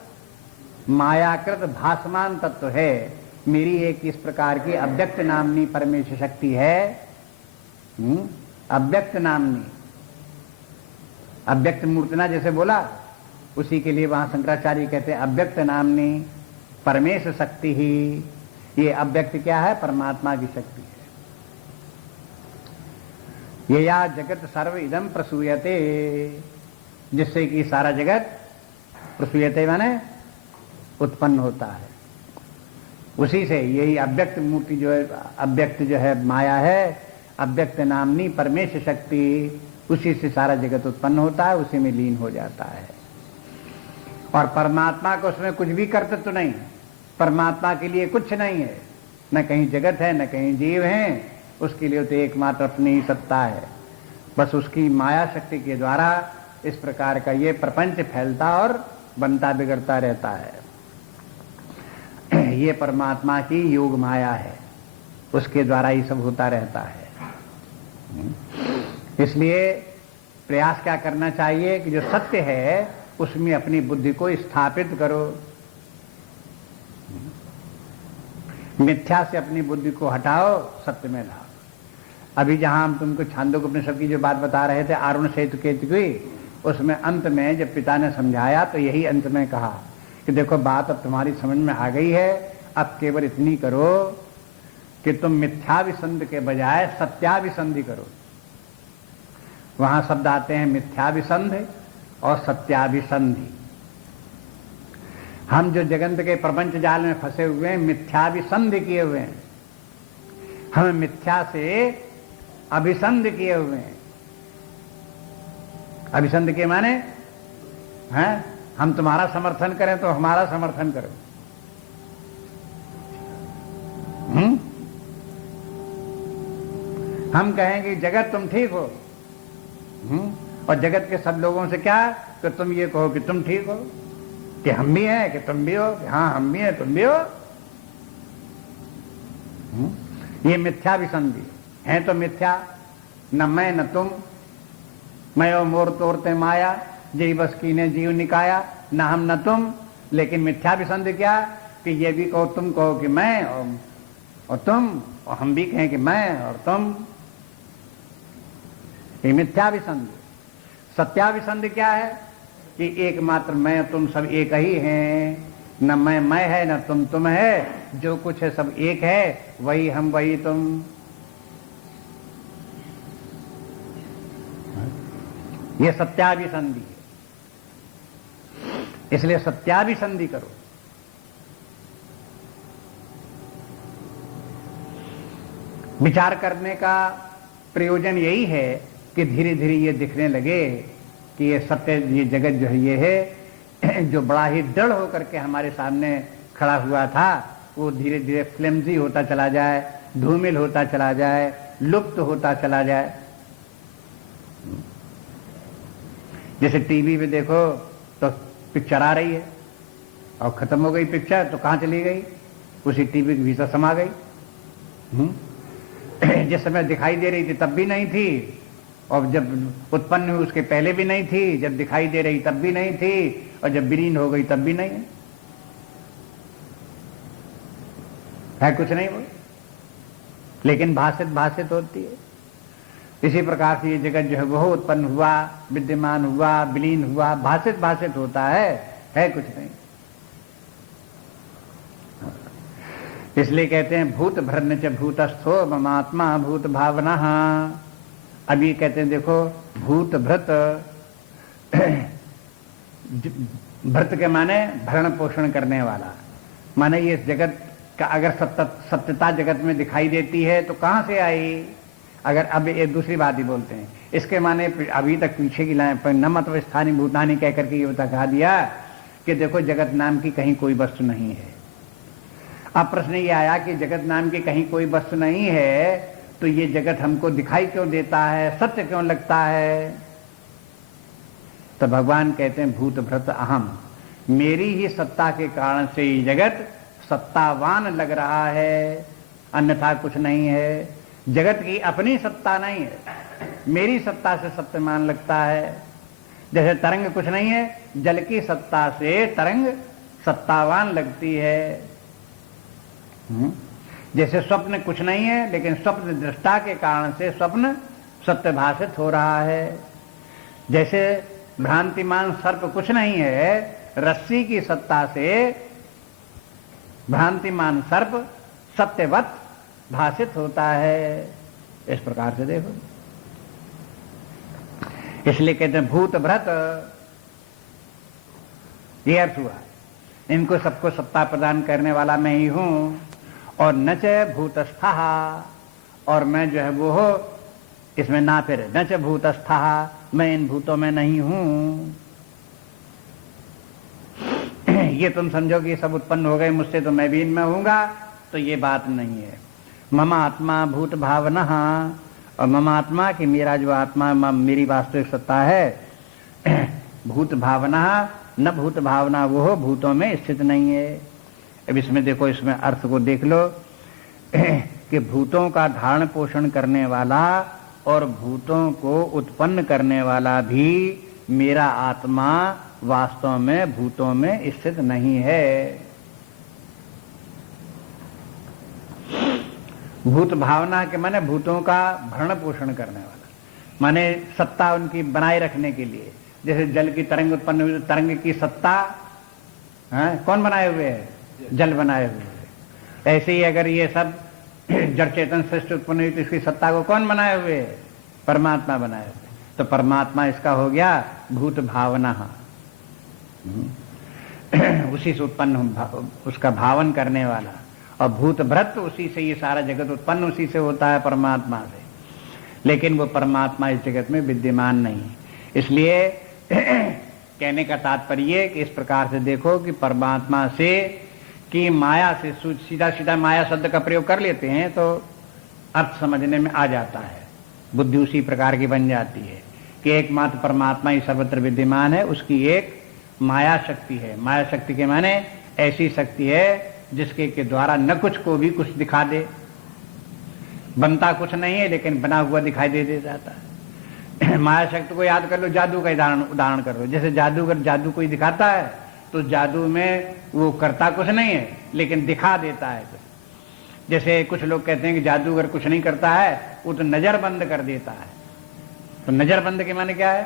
मायाकृत भासमान तत्व है। मेरी एक इस प्रकार की अव्यक्त नामनी परमेश्वर शक्ति है, अव्यक्त नामनी, अव्यक्त मूर्तना जैसे बोला, उसी के लिए वहां शंकराचार्य कहते हैं अव्यक्त नामनी परमेश्वर शक्ति ही। ये अव्यक्त क्या है? परमात्मा की शक्ति है। ये या जगत सर्व इदम प्रसूयते, जिससे कि सारा जगत प्रसूयते माने उत्पन्न होता है। उसी से यही अव्यक्त मूर्ति जो है, अव्यक्त जो है माया है, अव्यक्त नामनी परमेश्वर शक्ति, उसी से सारा जगत उत्पन्न होता है, उसी में लीन हो जाता है। और परमात्मा को उसमें कुछ भी कर्तव्य तो नहीं, परमात्मा के लिए कुछ नहीं है, न कहीं जगत है न कहीं जीव है, उसके लिए तो एकमात्र अपनी ही सत्ता है। बस उसकी माया शक्ति के द्वारा इस प्रकार का ये प्रपंच फैलता और बनता बिगड़ता रहता है। ये परमात्मा की योग माया है, उसके द्वारा ही सब होता रहता है। इसलिए प्रयास क्या करना चाहिए कि जो सत्य है उसमें अपनी बुद्धि को स्थापित करो, मिथ्या से अपनी बुद्धि को हटाओ, सत्य में लाओ। अभी जहां हम तुमको छांदोग्योपनिषद की जो बात बता रहे थे आरुण सेतु केतु की, उसमें अंत में जब पिता ने समझाया तो यही अंत में कहा कि देखो बात अब तुम्हारी समझ में आ गई है, अब केवल इतनी करो कि तुम मिथ्याभिसंध के बजाय सत्याभिसंधि करो। वहां शब्द आते हैं मिथ्याभिसंध और सत्याभिसंधि। हम जो जगत के प्रपंच जाल में फंसे हुए हैं, मिथ्याभिसंध किए हुए हैं, हम मिथ्या से अभिसंध किए हुए हैं। अभिसंध के माने हैं हम तुम्हारा समर्थन करें तो हमारा समर्थन करो। हम कहेंगे जगत तुम ठीक हो, और जगत के सब लोगों से क्या कि तुम ये कहो कि तुम ठीक हो, कि हम भी हैं कि तुम भी हो, कि हाँ हम भी हैं तुम भी हो। ये मिथ्या विसंधि है। तो मिथ्या, न मैं न तुम, मैं और मोर तोड़ते माया, जय बस कीने जीव निकाया, न हम न तुम। लेकिन मिथ्या विसंधि क्या कि ये भी कहो, तुम कहो कि मैं और तुम, और हम भी कहें कि मैं और तुम। ये मिथ्या विसंधि। सत्याभिसंधि क्या है कि एकमात्र मैं तुम सब एक ही हैं, न मैं है न तुम है, जो कुछ है सब एक है, वही हम वही तुम। ये सत्याभिसंधि है, इसलिए सत्याभिसंधि करो। विचार करने का प्रयोजन यही है कि धीरे धीरे ये दिखने लगे कि ये सत्य, ये जगत जो है ये है जो बड़ा ही दृढ़ होकर के हमारे सामने खड़ा हुआ था, वो धीरे धीरे फ्लेम्जी होता चला जाए, धूमिल होता चला जाए, लुप्त होता चला जाए। जैसे टीवी पे देखो तो पिक्चर आ रही है और खत्म हो गई पिक्चर तो कहां चली गई? उसी टीवी के भीतर समा गई। जिस समय दिखाई दे रही थी तब भी नहीं थी, और जब उत्पन्न हुई उसके पहले भी नहीं थी, जब दिखाई दे रही तब भी नहीं थी, और जब विलीन हो गई तब भी नहीं है कुछ नहीं वो, लेकिन भाषित भाषित होती है। इसी प्रकार से ये जगत जो है वह उत्पन्न हुआ, विद्यमान हुआ, विलीन हुआ, भाषित भाषित होता है कुछ नहीं। इसलिए कहते हैं भूत भ्रन च भूतस्थो ममात्मा भूत भावना। अभी कहते हैं देखो भूत भृत, भृत के माने भरण पोषण करने वाला, माने ये जगत का अगर सत्यता जगत में दिखाई देती है तो कहां से आई? अगर अब एक दूसरी बात ही बोलते हैं, इसके माने अभी तक पीछे की लाइन पर न मतलब स्थानीय भूतानी कह करके ये बता कहा दिया कि देखो जगत नाम की कहीं कोई वस्तु नहीं है। अब प्रश्न ये आया कि जगत नाम की कहीं कोई वस्तु नहीं है तो ये जगत हमको दिखाई क्यों देता है, सत्य क्यों लगता है? तो भगवान कहते हैं भूत भृत अहम, मेरी ही सत्ता के कारण से ये जगत सत्तावान लग रहा है, अन्यथा कुछ नहीं है। जगत की अपनी सत्ता नहीं है, मेरी सत्ता से सत्यमान लगता है। जैसे तरंग कुछ नहीं है, जल की सत्ता से तरंग सत्तावान लगती है। जैसे स्वप्न कुछ नहीं है, लेकिन स्वप्न दृष्टा के कारण से स्वप्न सत्यभाषित हो रहा है। जैसे भ्रांतिमान सर्प कुछ नहीं है, रस्सी की सत्ता से भ्रांतिमान सर्प सत्यवत भाषित होता है। इस प्रकार से देखो, इसलिए कहते हैं भूत भ्रत, ये अर्थ हुआ इनको सबको सत्ता प्रदान करने वाला मैं ही हूं। और न च भूतस्था, और मैं जो है वो हो, इसमें ना फिर न च भूतस्था, मैं इन भूतों में नहीं हूं। ये तुम समझो कि सब उत्पन्न हो गए मुझसे तो मैं भी इनमें हूंगा, तो ये बात नहीं है। मम आत्मा भूत भावना, और मम आत्मा कि मेरा जो आत्मा मेरी वास्तविक सत्ता है, भूत भावना न भूत भावना वो भूतों में स्थित नहीं है। अब इसमें देखो, इसमें अर्थ को देख लो कि भूतों का धारण पोषण करने वाला और भूतों को उत्पन्न करने वाला भी मेरा आत्मा वास्तव में भूतों में स्थित नहीं है। भूत भावना के माने भूतों का भरण पोषण करने वाला, माने सत्ता उनकी बनाए रखने के लिए। जैसे जल की तरंग उत्पन्न हुई, तरंग की सत्ता कौन बनाए हुए है? जल बनाए हुए है। ऐसे ही अगर ये सब जड़ चेतन सृष्टि उत्पन्न हुई तो इसकी सत्ता को कौन बनाए हुए है? परमात्मा बनाए हुए। तो परमात्मा इसका हो गया भूत भावना, उसी से उत्पन्न उसका भावन करने वाला। और भूत भ्रत उसी से ये सारा जगत उत्पन्न उसी से होता है, परमात्मा से। लेकिन वो परमात्मा इस जगत में विद्यमान नहीं। इसलिए कहने का तात्पर्य कि इस प्रकार से देखो कि परमात्मा से कि माया से, सीधा सीधा माया शब्द का प्रयोग कर लेते हैं तो अर्थ समझने में आ जाता है, बुद्धि उसी प्रकार की बन जाती है कि एकमात्र परमात्मा ही सर्वत्र विद्यमान है। उसकी एक माया शक्ति है। माया शक्ति के माने ऐसी शक्ति है जिसके के द्वारा न कुछ को भी कुछ दिखा दे। बनता कुछ नहीं है लेकिन बना हुआ दिखाई दे जाता है। माया शक्ति को याद कर लो, जादू का उदाहरण कर लो। जैसे जादूगर जादू कोई दिखाता है तो जादू में वो करता कुछ नहीं है लेकिन दिखा देता है कुछ। जैसे कुछ लोग कहते हैं कि जादूगर कुछ नहीं करता है, वो तो नजर बंद कर देता है। तो नजर बंद के माने क्या है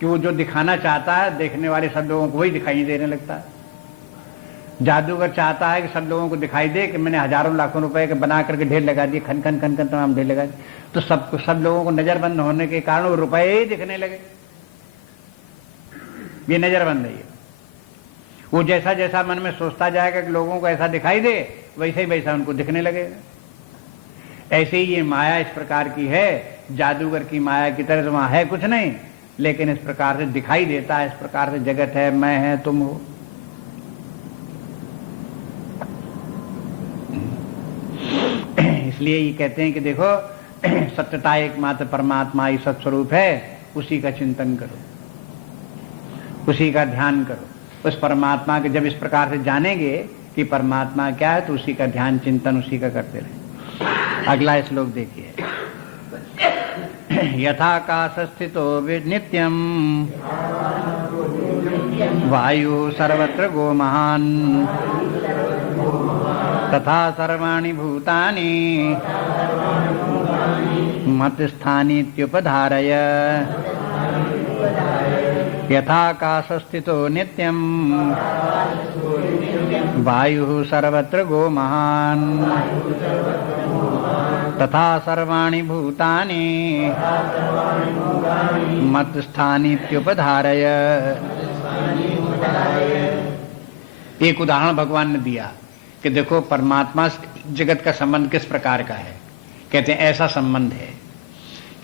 कि वो जो दिखाना चाहता है देखने वाले सब लोगों को वही दिखाई देने लगता है। जादूगर चाहता है कि सब लोगों को दिखाई दे कि मैंने हजारों लाखों रुपए के बना करके ढेर लगा दिए, खन खन खन खन तमाम ढेर लगा दिए, तो सब लोगों को नजरबंद होने के कारण वो रुपए ही दिखने लगे। ये नजरबंद है। वो जैसा जैसा मन में सोचता जाएगा कि लोगों को ऐसा दिखाई दे, वैसे ही वैसा उनको दिखने लगेगा। ऐसे ही ये माया इस प्रकार की है, जादूगर की माया की तरह। वहां है कुछ नहीं, लेकिन इस प्रकार से दिखाई देता है, इस प्रकार से जगत है, मैं है, तुम हो। इसलिए ये कहते हैं कि देखो सत्यता एकमात्र परमात्मा ही सत्स्वरूप है, उसी का चिंतन करो, उसी का ध्यान करो। उस परमात्मा के जब इस प्रकार से जानेंगे कि परमात्मा क्या है, तो उसी का ध्यान चिंतन उसी का करते रहे। अगला श्लोक देखिए। यथाकाश स्थितो नित्यम वायु सर्वत्र गो महान तथा सर्वाणि भूतानि मत स्थानीत्युपधारय। यथाकाश स्थितो नित्यम वायु सर्वत्र गो महान तथा सर्वाणि भूतानि मत स्थानीत्युपधारय। एक उदाहरण भगवान ने दिया कि देखो परमात्मा जगत का संबंध किस प्रकार का है। कहते हैं ऐसा संबंध है।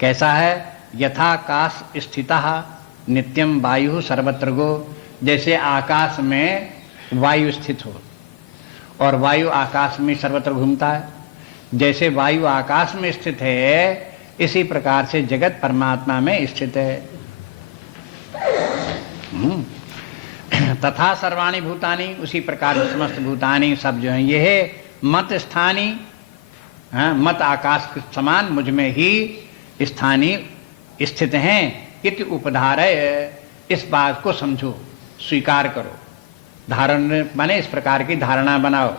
कैसा है? यथाकाश स्थितः नित्यम वायु सर्वत्र गो। जैसे आकाश में वायु स्थित हो और वायु आकाश में सर्वत्र घूमता है, जैसे वायु आकाश में स्थित है, इसी प्रकार से जगत परमात्मा में स्थित है। तथा सर्वाणि भूतानि, उसी प्रकार से समस्त भूतानि सब जो है ये है मत स्थानी, मत आकाश के समान मुझ में ही स्थानी स्थित हैं। इति उपधारय, इस बात को समझो, स्वीकार करो। धारण माने इस प्रकार की धारणा बनाओ।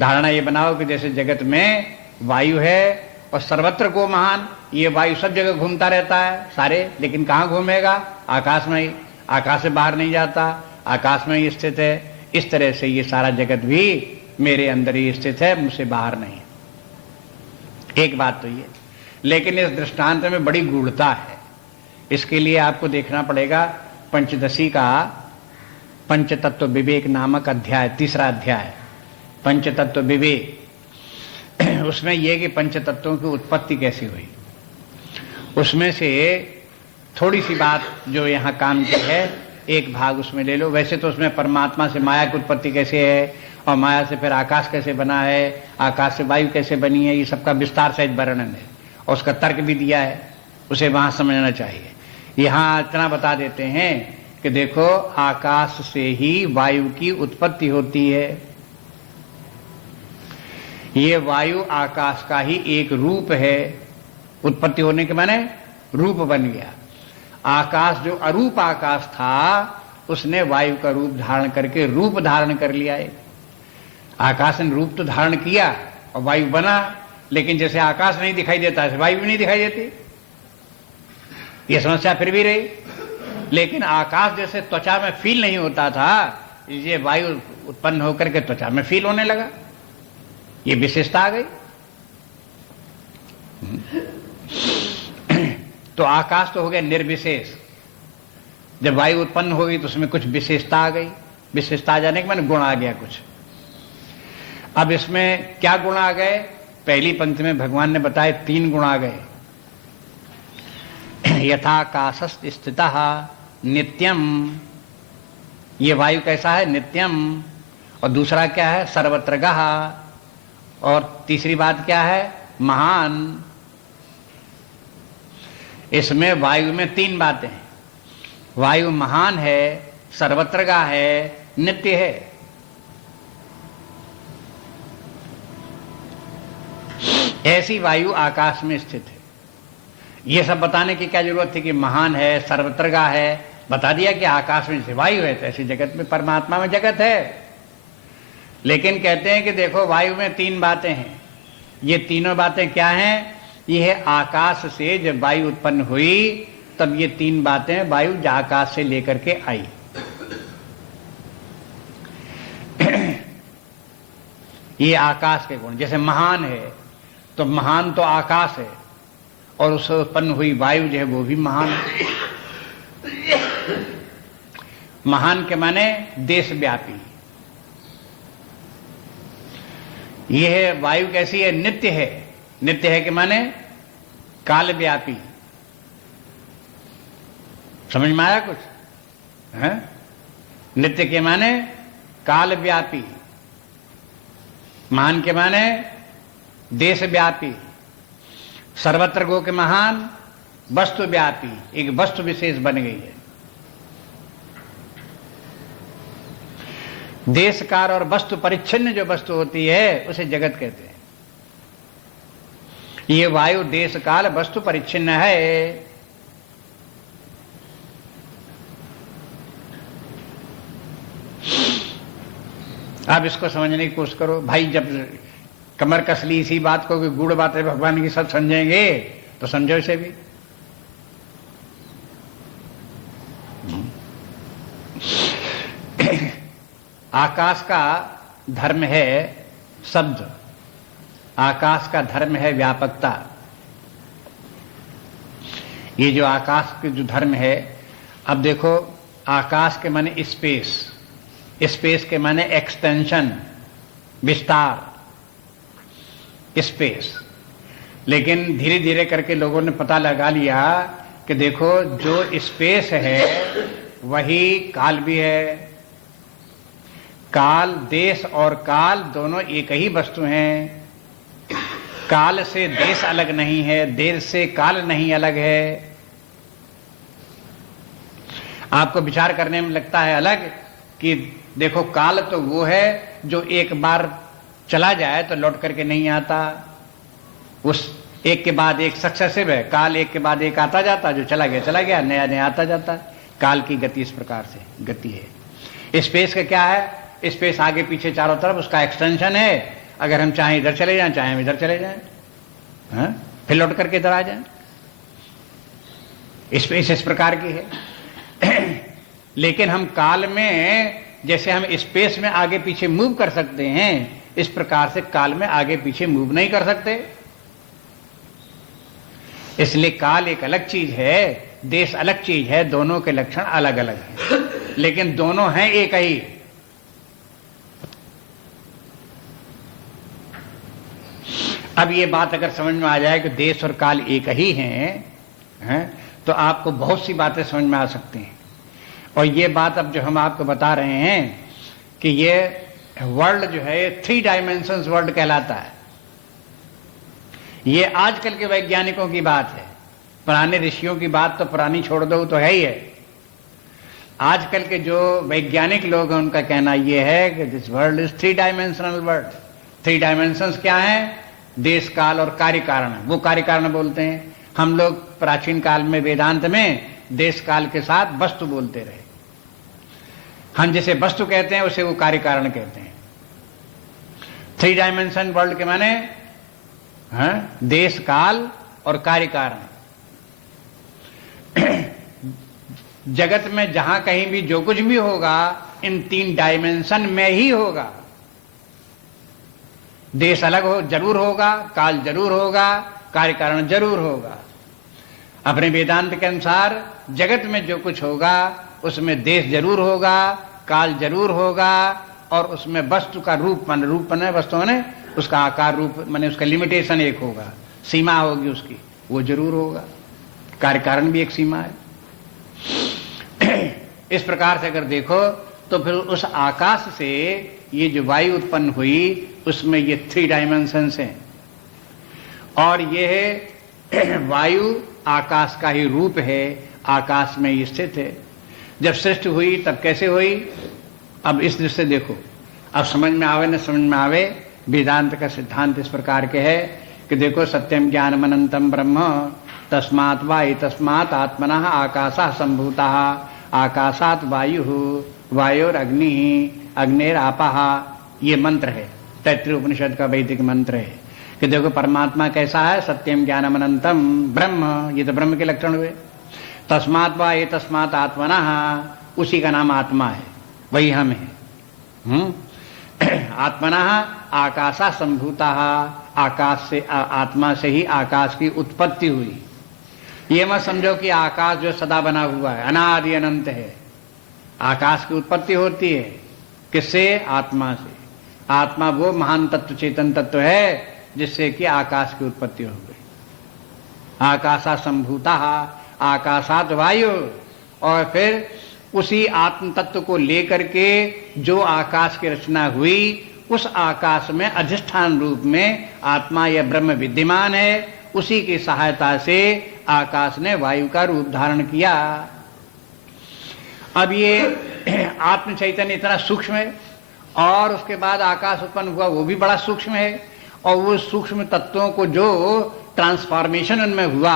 धारणा ये बनाओ कि जैसे जगत में वायु है और सर्वत्र गो महान, ये वायु सब जगह घूमता रहता है सारे, लेकिन कहाँ घूमेगा? आकाश में ही। आकाश से बाहर नहीं जाता, आकाश में ही स्थित है। इस तरह से ये सारा जगत भी मेरे अंदर ही स्थित है, मुझसे बाहर नहीं। एक बात तो ये, लेकिन इस दृष्टांत में बड़ी गूढ़ता है। इसके लिए आपको देखना पड़ेगा पंचदशी का पंचतत्व विवेक नामक अध्याय, तीसरा अध्याय पंचतत्व विवेक। उसमें यह कि पंचतत्वों की उत्पत्ति कैसी हुई, उसमें से थोड़ी सी बात जो यहाँ काम की है, एक भाग उसमें ले लो। वैसे तो उसमें परमात्मा से माया की उत्पत्ति कैसे है और माया से फिर आकाश कैसे बना है, आकाश से वायु कैसे बनी है, ये सबका विस्तार सहित वर्णन है और उसका तर्क भी दिया है, उसे वहां समझना चाहिए। यहाँ इतना बता देते हैं कि देखो आकाश से ही वायु की उत्पत्ति होती है। ये वायु आकाश का ही एक रूप है। उत्पत्ति होने के माने रूप बन गया। आकाश जो अरूप आकाश था, उसने वायु का रूप धारण करके रूप धारण कर लिया है। आकाश ने रूप तो धारण किया और वायु बना, लेकिन जैसे आकाश नहीं दिखाई देता, ऐसे वायु भी नहीं दिखाई देती। ये समस्या फिर भी रही। लेकिन आकाश जैसे त्वचा में फील नहीं होता था, ये वायु उत्पन्न होकर के त्वचा में फील होने लगा। ये विशेषता आ गई। तो आकाश तो हो गया निर्विशेष। जब वायु उत्पन्न हो गई तो उसमें कुछ विशेषता आ गई। विशेषता आ जाने के माने गुण आ गया कुछ। अब इसमें क्या गुण आ गए? पहली पंक्ति में भगवान ने बताए 3 गुण आ गए। यथाकाशस्थ स्थितः नित्यम, ये वायु कैसा है? नित्यम। और दूसरा क्या है? सर्वत्रगः। और तीसरी बात क्या है? महान। इसमें वायु में 3 बातें हैं। वायु महान है, सर्वत्रगः है, नित्य है। ऐसी वायु आकाश में स्थित है। ये सब बताने की क्या जरूरत थी कि महान है, सर्वत्रगः है? बता दिया कि आकाश में जैसे वायु है, तो ऐसी जगत में परमात्मा में जगत है। लेकिन कहते हैं कि देखो वायु में 3 बातें हैं। ये तीनों बातें क्या हैं? ये है आकाश से जब वायु उत्पन्न हुई, तब ये 3 बातें वायु आकाश से लेकर के आई। ये आकाश के गुण। जैसे महान है तो महान तो आकाश है, और उससे उत्पन्न हुई वायु जो है वो भी महान है। महान के माने देशव्यापी। यह है वायु कैसी है? नित्य है। नित्य है के माने कालव्यापी। समझ में आया कुछ है? नित्य के माने कालव्यापी, महान के माने देशव्यापी, सर्वत्र गो के महान, वस्तुव्यापी, एक वस्तु विशेष बन गई है। देश काल और वस्तु परिच्छिन्न जो वस्तु होती है उसे जगत कहते हैं। ये वायु देश काल वस्तु परिच्छिन्न है। अब इसको समझने की कोशिश करो भाई। जब कमर कस ली इसी बात को कि गूढ़ बातें भगवान की सब समझेंगे, तो समझो इसे भी। आकाश का धर्म है शब्द, आकाश का धर्म है व्यापकता। ये जो आकाश के जो धर्म है, अब देखो आकाश के माने स्पेस, स्पेस के माने एक्सटेंशन, विस्तार, स्पेस। लेकिन धीरे धीरे करके लोगों ने पता लगा लिया कि देखो जो स्पेस है वही काल भी है। काल, देश और काल दोनों एक ही वस्तु हैं। काल से देश अलग नहीं है, देश से काल नहीं अलग है। आपको विचार करने में लगता है अलग कि देखो काल तो वो है जो एक बार चला जाए तो लौट करके नहीं आता। उस एक के बाद एक सक्सेसिव है, काल एक के बाद एक आता जाता, जो चला गया, नया नया आता जाता। काल की गति इस प्रकार से गति है। स्पेस का क्या है? स्पेस आगे पीछे चारों तरफ उसका एक्सटेंशन है। अगर हम चाहें इधर चले जाएं, चाहें इधर चले जाएं, फिर लौट करके इधर आ जाएं। स्पेस इस प्रकार की है। लेकिन हम काल में, जैसे हम स्पेस में आगे पीछे मूव कर सकते हैं, इस प्रकार से काल में आगे पीछे मूव नहीं कर सकते। इसलिए काल एक अलग चीज है, देश अलग चीज है, दोनों के लक्षण अलग अलग हैं, लेकिन दोनों हैं एक ही। अब ये बात अगर समझ में आ जाए कि देश और काल एक ही हैं, तो आपको बहुत सी बातें समझ में आ सकती हैं। और ये बात अब जो हम आपको बता रहे हैं कि ये वर्ल्ड जो है 3 डायमेंशंस वर्ल्ड कहलाता है। ये आजकल के वैज्ञानिकों की बात है। पुराने ऋषियों की बात तो पुरानी छोड़ दो, तो है ही है। आजकल के जो वैज्ञानिक लोग हैं उनका कहना यह है कि this world is 3 dimensional world. 3 dimensions क्या हैं? देश, काल और कार्य कारण। वो कार्य कारण बोलते हैं। हम लोग प्राचीन काल में वेदांत में देश काल के साथ वस्तु बोलते रहे। हम जिसे वस्तु कहते हैं उसे वो कार्य कारण कहते हैं। 3 डायमेंशन वर्ल्ड के माने देश, काल और कार्य कारण। जगत में जहां कहीं भी जो कुछ भी होगा इन 3 डायमेंशन में ही होगा। देश अलग हो जरूर होगा, काल जरूर होगा, कार्य कारण जरूर होगा। अपने वेदांत के अनुसार जगत में जो कुछ होगा उसमें देश जरूर होगा, काल जरूर होगा, और उसमें वस्तु का रूप माने वस्तु माने उसका आकार, रूप माने उसका लिमिटेशन एक होगा, सीमा होगी उसकी, वो जरूर होगा। कार्य कारण भी एक सीमा है। इस प्रकार से अगर देखो तो फिर उस आकाश से ये जो वायु उत्पन्न हुई उसमें ये 3 डायमेंशंस हैं। और ये है वायु आकाश का ही रूप है, आकाश में ही स्थित है। जब सृष्टि हुई तब कैसे हुई? अब इस दृष्टि से देखो, अब समझ में आवे न समझ में आवे, वेदांत का सिद्धांत इस प्रकार के है कि देखो सत्यम ज्ञानम अनंतम ब्रह्म तस्मात् वायु तस्मात् आत्मनः आकाशः संभूतः आकाशात् वायुः वायोरग्नि अग्निरापः। ये मंत्र है, तैत्तिरीय उपनिषद का वैदिक मंत्र है कि देखो परमात्मा कैसा है? सत्यम ज्ञानम अनंतम ब्रह्म, ये तो ब्रह्म के लक्षण हुए। तस्मात् वायु तस्मात् आत्मनः, उसी का नाम आत्मा है, वही हम है। आत्मनः आकाशा संभूता, आकाश से आत्मा से ही आकाश की उत्पत्ति हुई। ये मत समझो कि आकाश जो सदा बना हुआ है, अनादि अनंत है। आकाश की उत्पत्ति होती है किससे? आत्मा से। आत्मा वो महान तत्व, चेतन तत्व है जिससे कि आकाश की उत्पत्ति हो गई। आकाशा संभूता, आकाशात वायु, और फिर उसी आत्म तत्व को लेकर के जो आकाश की रचना हुई, उस आकाश में अधिष्ठान रूप में आत्मा या ब्रह्म विद्यमान है। उसी की सहायता से आकाश ने वायु का रूप धारण किया। अब ये आत्म चैतन्य इतना सूक्ष्म है, और उसके बाद आकाश उत्पन्न हुआ, वो भी बड़ा सूक्ष्म है। और वो सूक्ष्म तत्वों को जो ट्रांसफॉर्मेशन उनमें हुआ,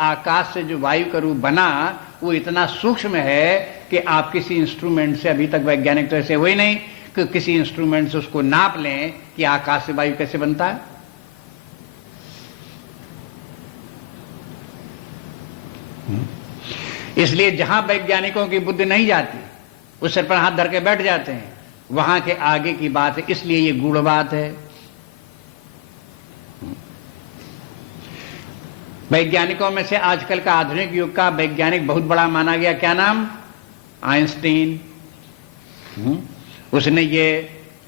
आकाश से जो वायु का रूप बना, वो इतना सूक्ष्म है कि आप किसी इंस्ट्रूमेंट से, अभी तक वैज्ञानिक तो ऐसे हुए नहीं कि किसी इंस्ट्रूमेंट से उसको नाप लें कि आकाश से वायु कैसे बनता है। इसलिए जहां वैज्ञानिकों की बुद्धि नहीं जाती, उस सिर पर हाथ धर के बैठ जाते हैं, वहां के आगे की बात है। इसलिए ये गूढ़ बात है। वैज्ञानिकों में से आजकल का आधुनिक युग का वैज्ञानिक बहुत बड़ा माना गया, क्या नाम? आइंस्टीन। उसने ये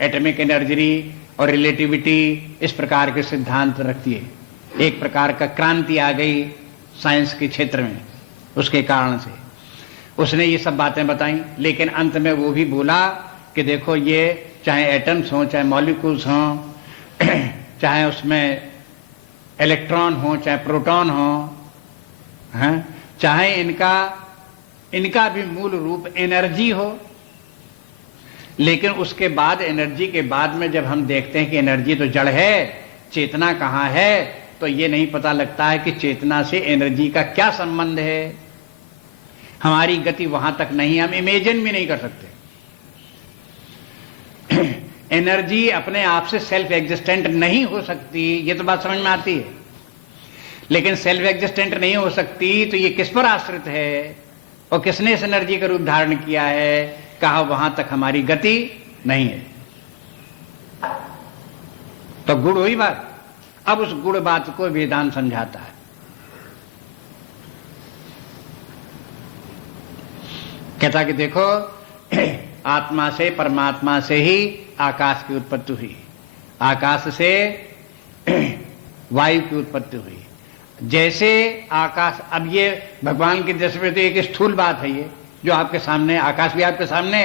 एटॉमिक एनर्जी और रिलेटिविटी इस प्रकार के सिद्धांत रख दिए। एक प्रकार का क्रांति आ गई साइंस के क्षेत्र में उसके कारण से। उसने ये सब बातें बताई, लेकिन अंत में वो भी बोला कि देखो, ये चाहे एटम्स हों, चाहे मॉलिक्यूल्स हों, चाहे उसमें इलेक्ट्रॉन हो, चाहे प्रोटॉन हो, हैं, चाहे इनका भी मूल रूप एनर्जी हो। लेकिन उसके बाद, एनर्जी के बाद में जब हम देखते हैं कि एनर्जी तो जड़ है, चेतना कहाँ है, तो ये नहीं पता लगता है कि चेतना से एनर्जी का क्या संबंध है। हमारी गति वहां तक नहीं, हम इमेजिन भी नहीं कर सकते। एनर्जी अपने आप से सेल्फ एग्जिस्टेंट नहीं हो सकती, ये तो बात समझ में आती है। लेकिन सेल्फ एग्जिस्टेंट नहीं हो सकती तो ये किस पर आश्रित है, और किसने इस एनर्जी का रूप धारण किया है, कहा वहां तक हमारी गति नहीं है। तो गुड़ हुई बात। अब उस गुड़ बात को वेदांत समझाता है। कहता कि देखो, आत्मा से, परमात्मा से ही आकाश की उत्पत्ति हुई, आकाश से वायु की उत्पत्ति हुई। जैसे आकाश, अब ये भगवान की दृष्टि में तो एक स्थूल बात है, ये जो आपके सामने, आकाश भी आपके सामने,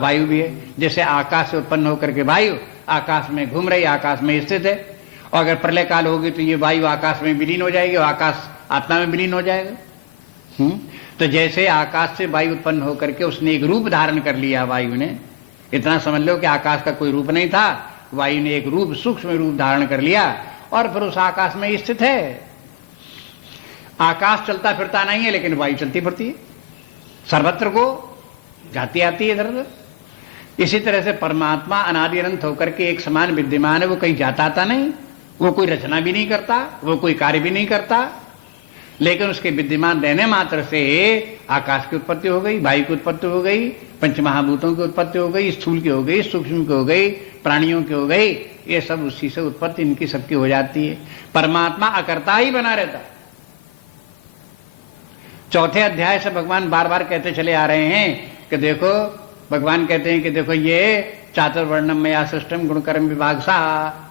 वायु भी है। जैसे आकाश से उत्पन्न होकर के वायु आकाश में घूम रही, आकाश में स्थित है, और अगर प्रलय काल होगी तो ये वायु आकाश में विलीन हो जाएगी और आकाश आत्मा में विलीन हो जाएगा। तो जैसे आकाश से वायु उत्पन्न होकर के उसने एक रूप धारण कर लिया, वायु ने, इतना समझ लो कि आकाश का कोई रूप नहीं था, वायु ने एक रूप, सूक्ष्म रूप धारण कर लिया और फिर उस आकाश में स्थित है। आकाश चलता फिरता नहीं है, लेकिन वायु चलती फिरती है, सर्वत्र को जाती आती है इधर उधर। इसी तरह से परमात्मा अनादि अनंत होकर के एक समान विद्यमान है, वो कहीं जाता आता नहीं, वो कोई रचना भी नहीं करता, वो कोई कार्य भी नहीं करता, लेकिन उसके विद्यमान रहने मात्र से आकाश की उत्पत्ति हो गई, वायु की उत्पत्ति हो गई, पंचमहाभूतों की उत्पत्ति हो गई, स्थूल की हो गई, सूक्ष्म की हो गई, प्राणियों की हो गई। ये सब उसी से उत्पत्ति इनकी सबकी हो जाती है। परमात्मा अकर्ता ही बना रहता है। चौथे अध्याय से भगवान बार बार कहते चले आ रहे हैं कि देखो, भगवान कहते हैं कि देखो, ये चातुर्वर्णम मया सृष्टम गुणकर्म विभाग सा।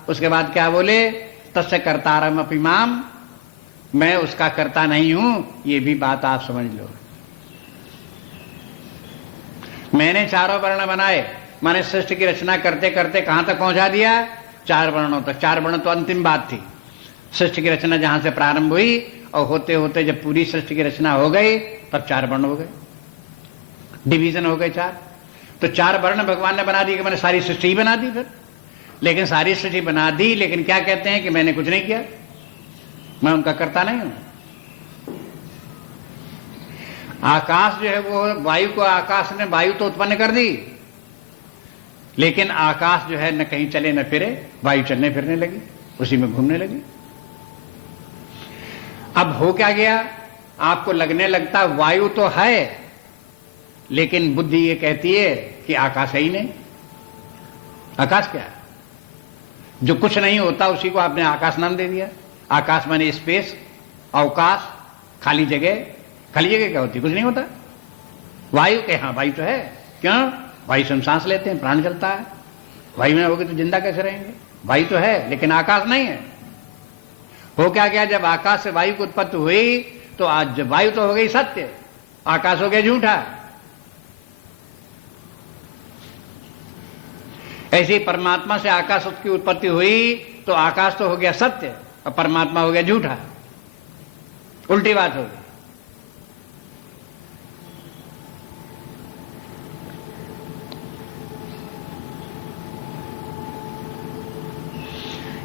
उसके बाद क्या बोले? तस्य कर्तारम अपि माम, मैं उसका कर्ता नहीं हूं। ये भी बात आप समझ लो। मैंने चारों वर्ण बनाए, मैंने सृष्टि की रचना करते करते कहां तक पहुंचा दिया? 4 वर्णों तक। 4 वर्ण तो अंतिम बात थी। सृष्टि की रचना जहां से प्रारंभ हुई और होते होते जब पूरी सृष्टि की रचना हो गई तब 4 वर्ण हो गए, डिवीजन हो गए 4। तो 4 वर्ण भगवान ने बना दी कि मैंने सारी सृष्टि ही बना दी। फिर लेकिन सारी सृष्टि बना दी, लेकिन क्या कहते हैं कि मैंने कुछ नहीं किया, मैं उनका करता नहीं हूं। आकाश जो है वो वायु को, आकाश ने वायु तो उत्पन्न कर दी, लेकिन आकाश जो है न कहीं चले न फिरे, वायु चलने फिरने लगी, उसी में घूमने लगी। अब हो क्या गया? आपको लगने लगता वायु तो है, लेकिन बुद्धि ये कहती है कि आकाश है ही नहीं। आकाश क्या है? जो कुछ नहीं होता उसी को आपने आकाश नाम दे दिया। आकाश माने स्पेस, अवकाश, खाली जगह। खाली जगह क्या होती है? कुछ नहीं होता। वायु के, हाँ वायु तो है। क्यों? वायु से हम सांस लेते हैं, प्राण चलता है। वायु में होगी तो जिंदा कैसे रहेंगे? वायु तो है लेकिन आकाश नहीं है। हो क्या गया? जब आकाश से वायु की उत्पत्ति हुई तो आज वायु तो हो गई सत्य, आकाश हो गया झूठा। ऐसे ही परमात्मा से आकाश की उत्पत्ति हुई तो आकाश तो हो गया सत्य और परमात्मा हो गया झूठा। उल्टी बात हो गई।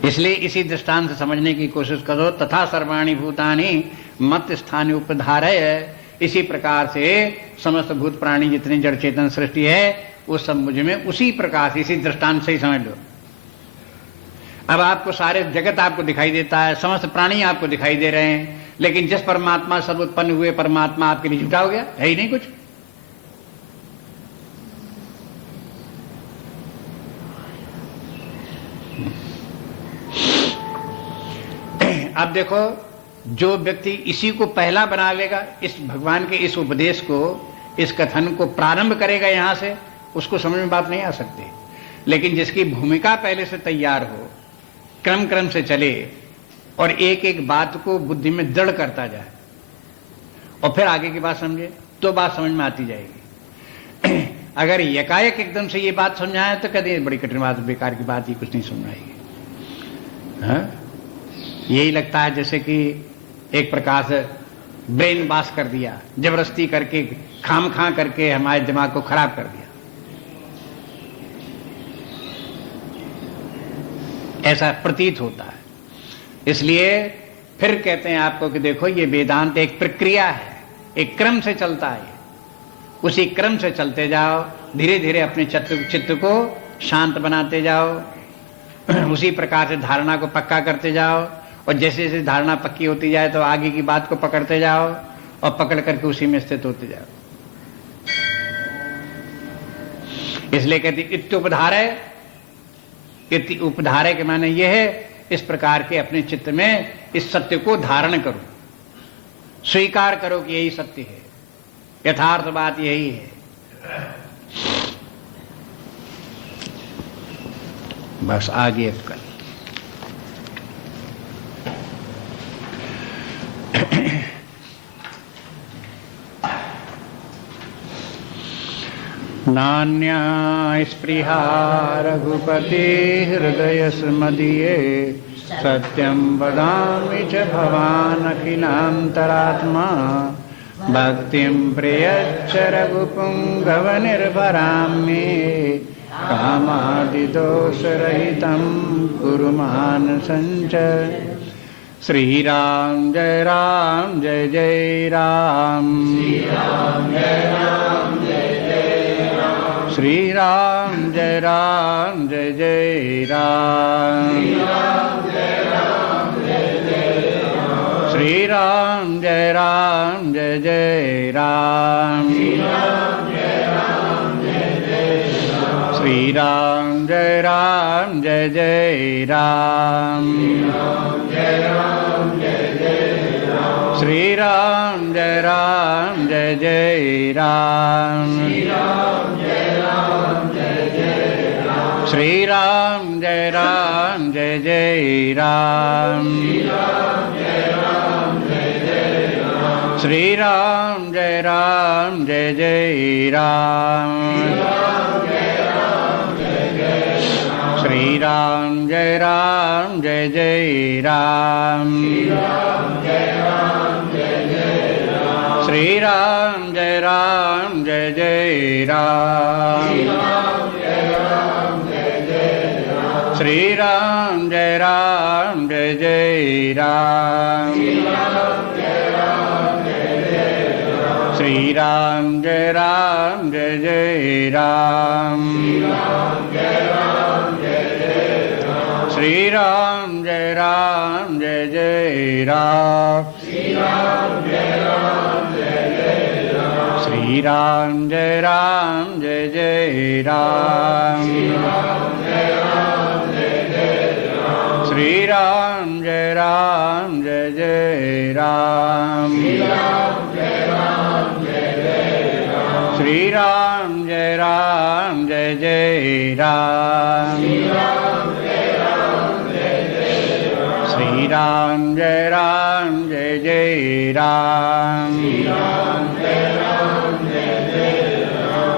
इसलिए इसी दृष्टांत से समझने की कोशिश करो। तथा सर्वाणि भूतानि मत स्थान उपधारय। इसी प्रकार से समस्त भूत प्राणी जितनी जड़ चेतन सृष्टि है वो सब मुझ में उसी प्रकार से, इसी दृष्टांत से ही समझ लो। अब आपको सारे जगत आपको दिखाई देता है, समस्त प्राणी आपको दिखाई दे रहे हैं, लेकिन जिस परमात्मा सब उत्पन्न हुए परमात्मा आपके लिए झूठा हो गया, है ही नहीं कुछ। अब देखो, जो व्यक्ति इसी को पहला बना लेगा, इस भगवान के इस उपदेश को, इस कथन को प्रारंभ करेगा यहां से, उसको समझ में बात नहीं आ सकती। लेकिन जिसकी भूमिका पहले से तैयार हो, क्रम क्रम से चले और एक एक बात को बुद्धि में दृढ़ करता जाए और फिर आगे की बात समझे, तो बात समझ में आती जाएगी। अगर एकाएक एकदम से ये बात समझाए तो कभी बड़ी कठिन बात, बेकार की बात, ये कुछ नहीं समझ आएगी। हाँ? यही लगता है जैसे कि एक प्रकार से ब्रेन वॉश कर दिया, जबरदस्ती करके, खाम खा करके हमारे दिमाग को खराब कर दिया। ऐसा प्रतीत होता है। इसलिए फिर कहते हैं आपको कि देखो, ये वेदांत एक प्रक्रिया है, एक क्रम से चलता है। उसी क्रम से चलते जाओ, धीरे धीरे अपने चित्त को शांत बनाते जाओ, उसी प्रकार से धारणा को पक्का करते जाओ, और जैसे जैसे धारणा पक्की होती जाए तो आगे की बात को पकड़ते जाओ और पकड़ करके उसी में स्थित होते जाओ। इसलिए कहती इत्युपधारय। इति उपधारय के माने यह है, इस प्रकार के अपने चित्त में इस सत्य को धारण करो, स्वीकार करो कि यही सत्य है, यथार्थ बात यही है। बस आगे कल नान्या स्पृहा रघुपति हृदय स्मदीये सत्यं वदामि च भवान् अखिलान्तरात्मा भक्तिं प्रयच्छ रघुपुङ्गवनिर्भरां मे कामादिदोषरहितं कुरु मानसं च। श्री राम जय जय राम, श्री राम जय राम, श्री राम जय जय राम, श्री राम जय जय राम, श्री राम जय जय राम, श्री राम जय जय राम, श्री राम जय जय राम, श्री राम जय जय राम, श्री राम जय जय राम, श्री राम जय जय राम, श्री राम जय जय राम, श्री राम जय जय राम, श्री राम जय जय राम, श्री राम जय जय राम, राम, श्री राम जय राम जय जय राम, श्री राम जय राम जय जय राम,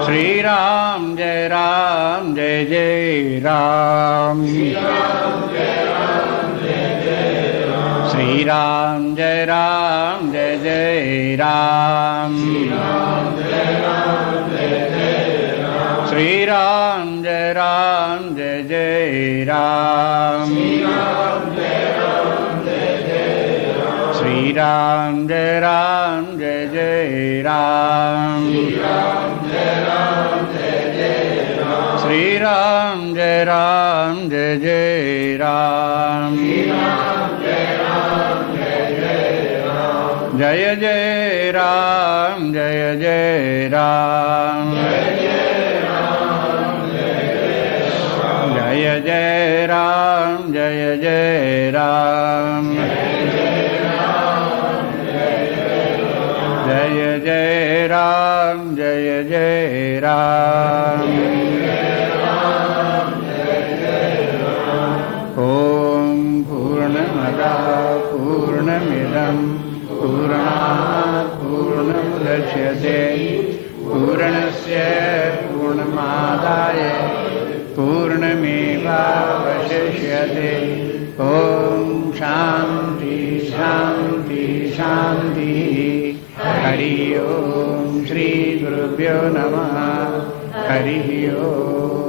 श्री राम जय राम जय जय राम, श्री राम जय राम जय जय राम, श्री राम जय राम जय जय राम, श्री राम जय राम जय जय राम, जय जय राम जय जय राम, जय जय राम जय जय राम, जय जय राम जय जय राम। ओम पूर्णमदः पूर्णमिदं पूर्णात् पूर्णमुदच्यते पूर्णस्य पूर्णमादाय पूर्णमेवावशिष्यते। ओम शांति शांति शांति। हरि ओम श्री गुरुभ्यो नमः। हरि ओम।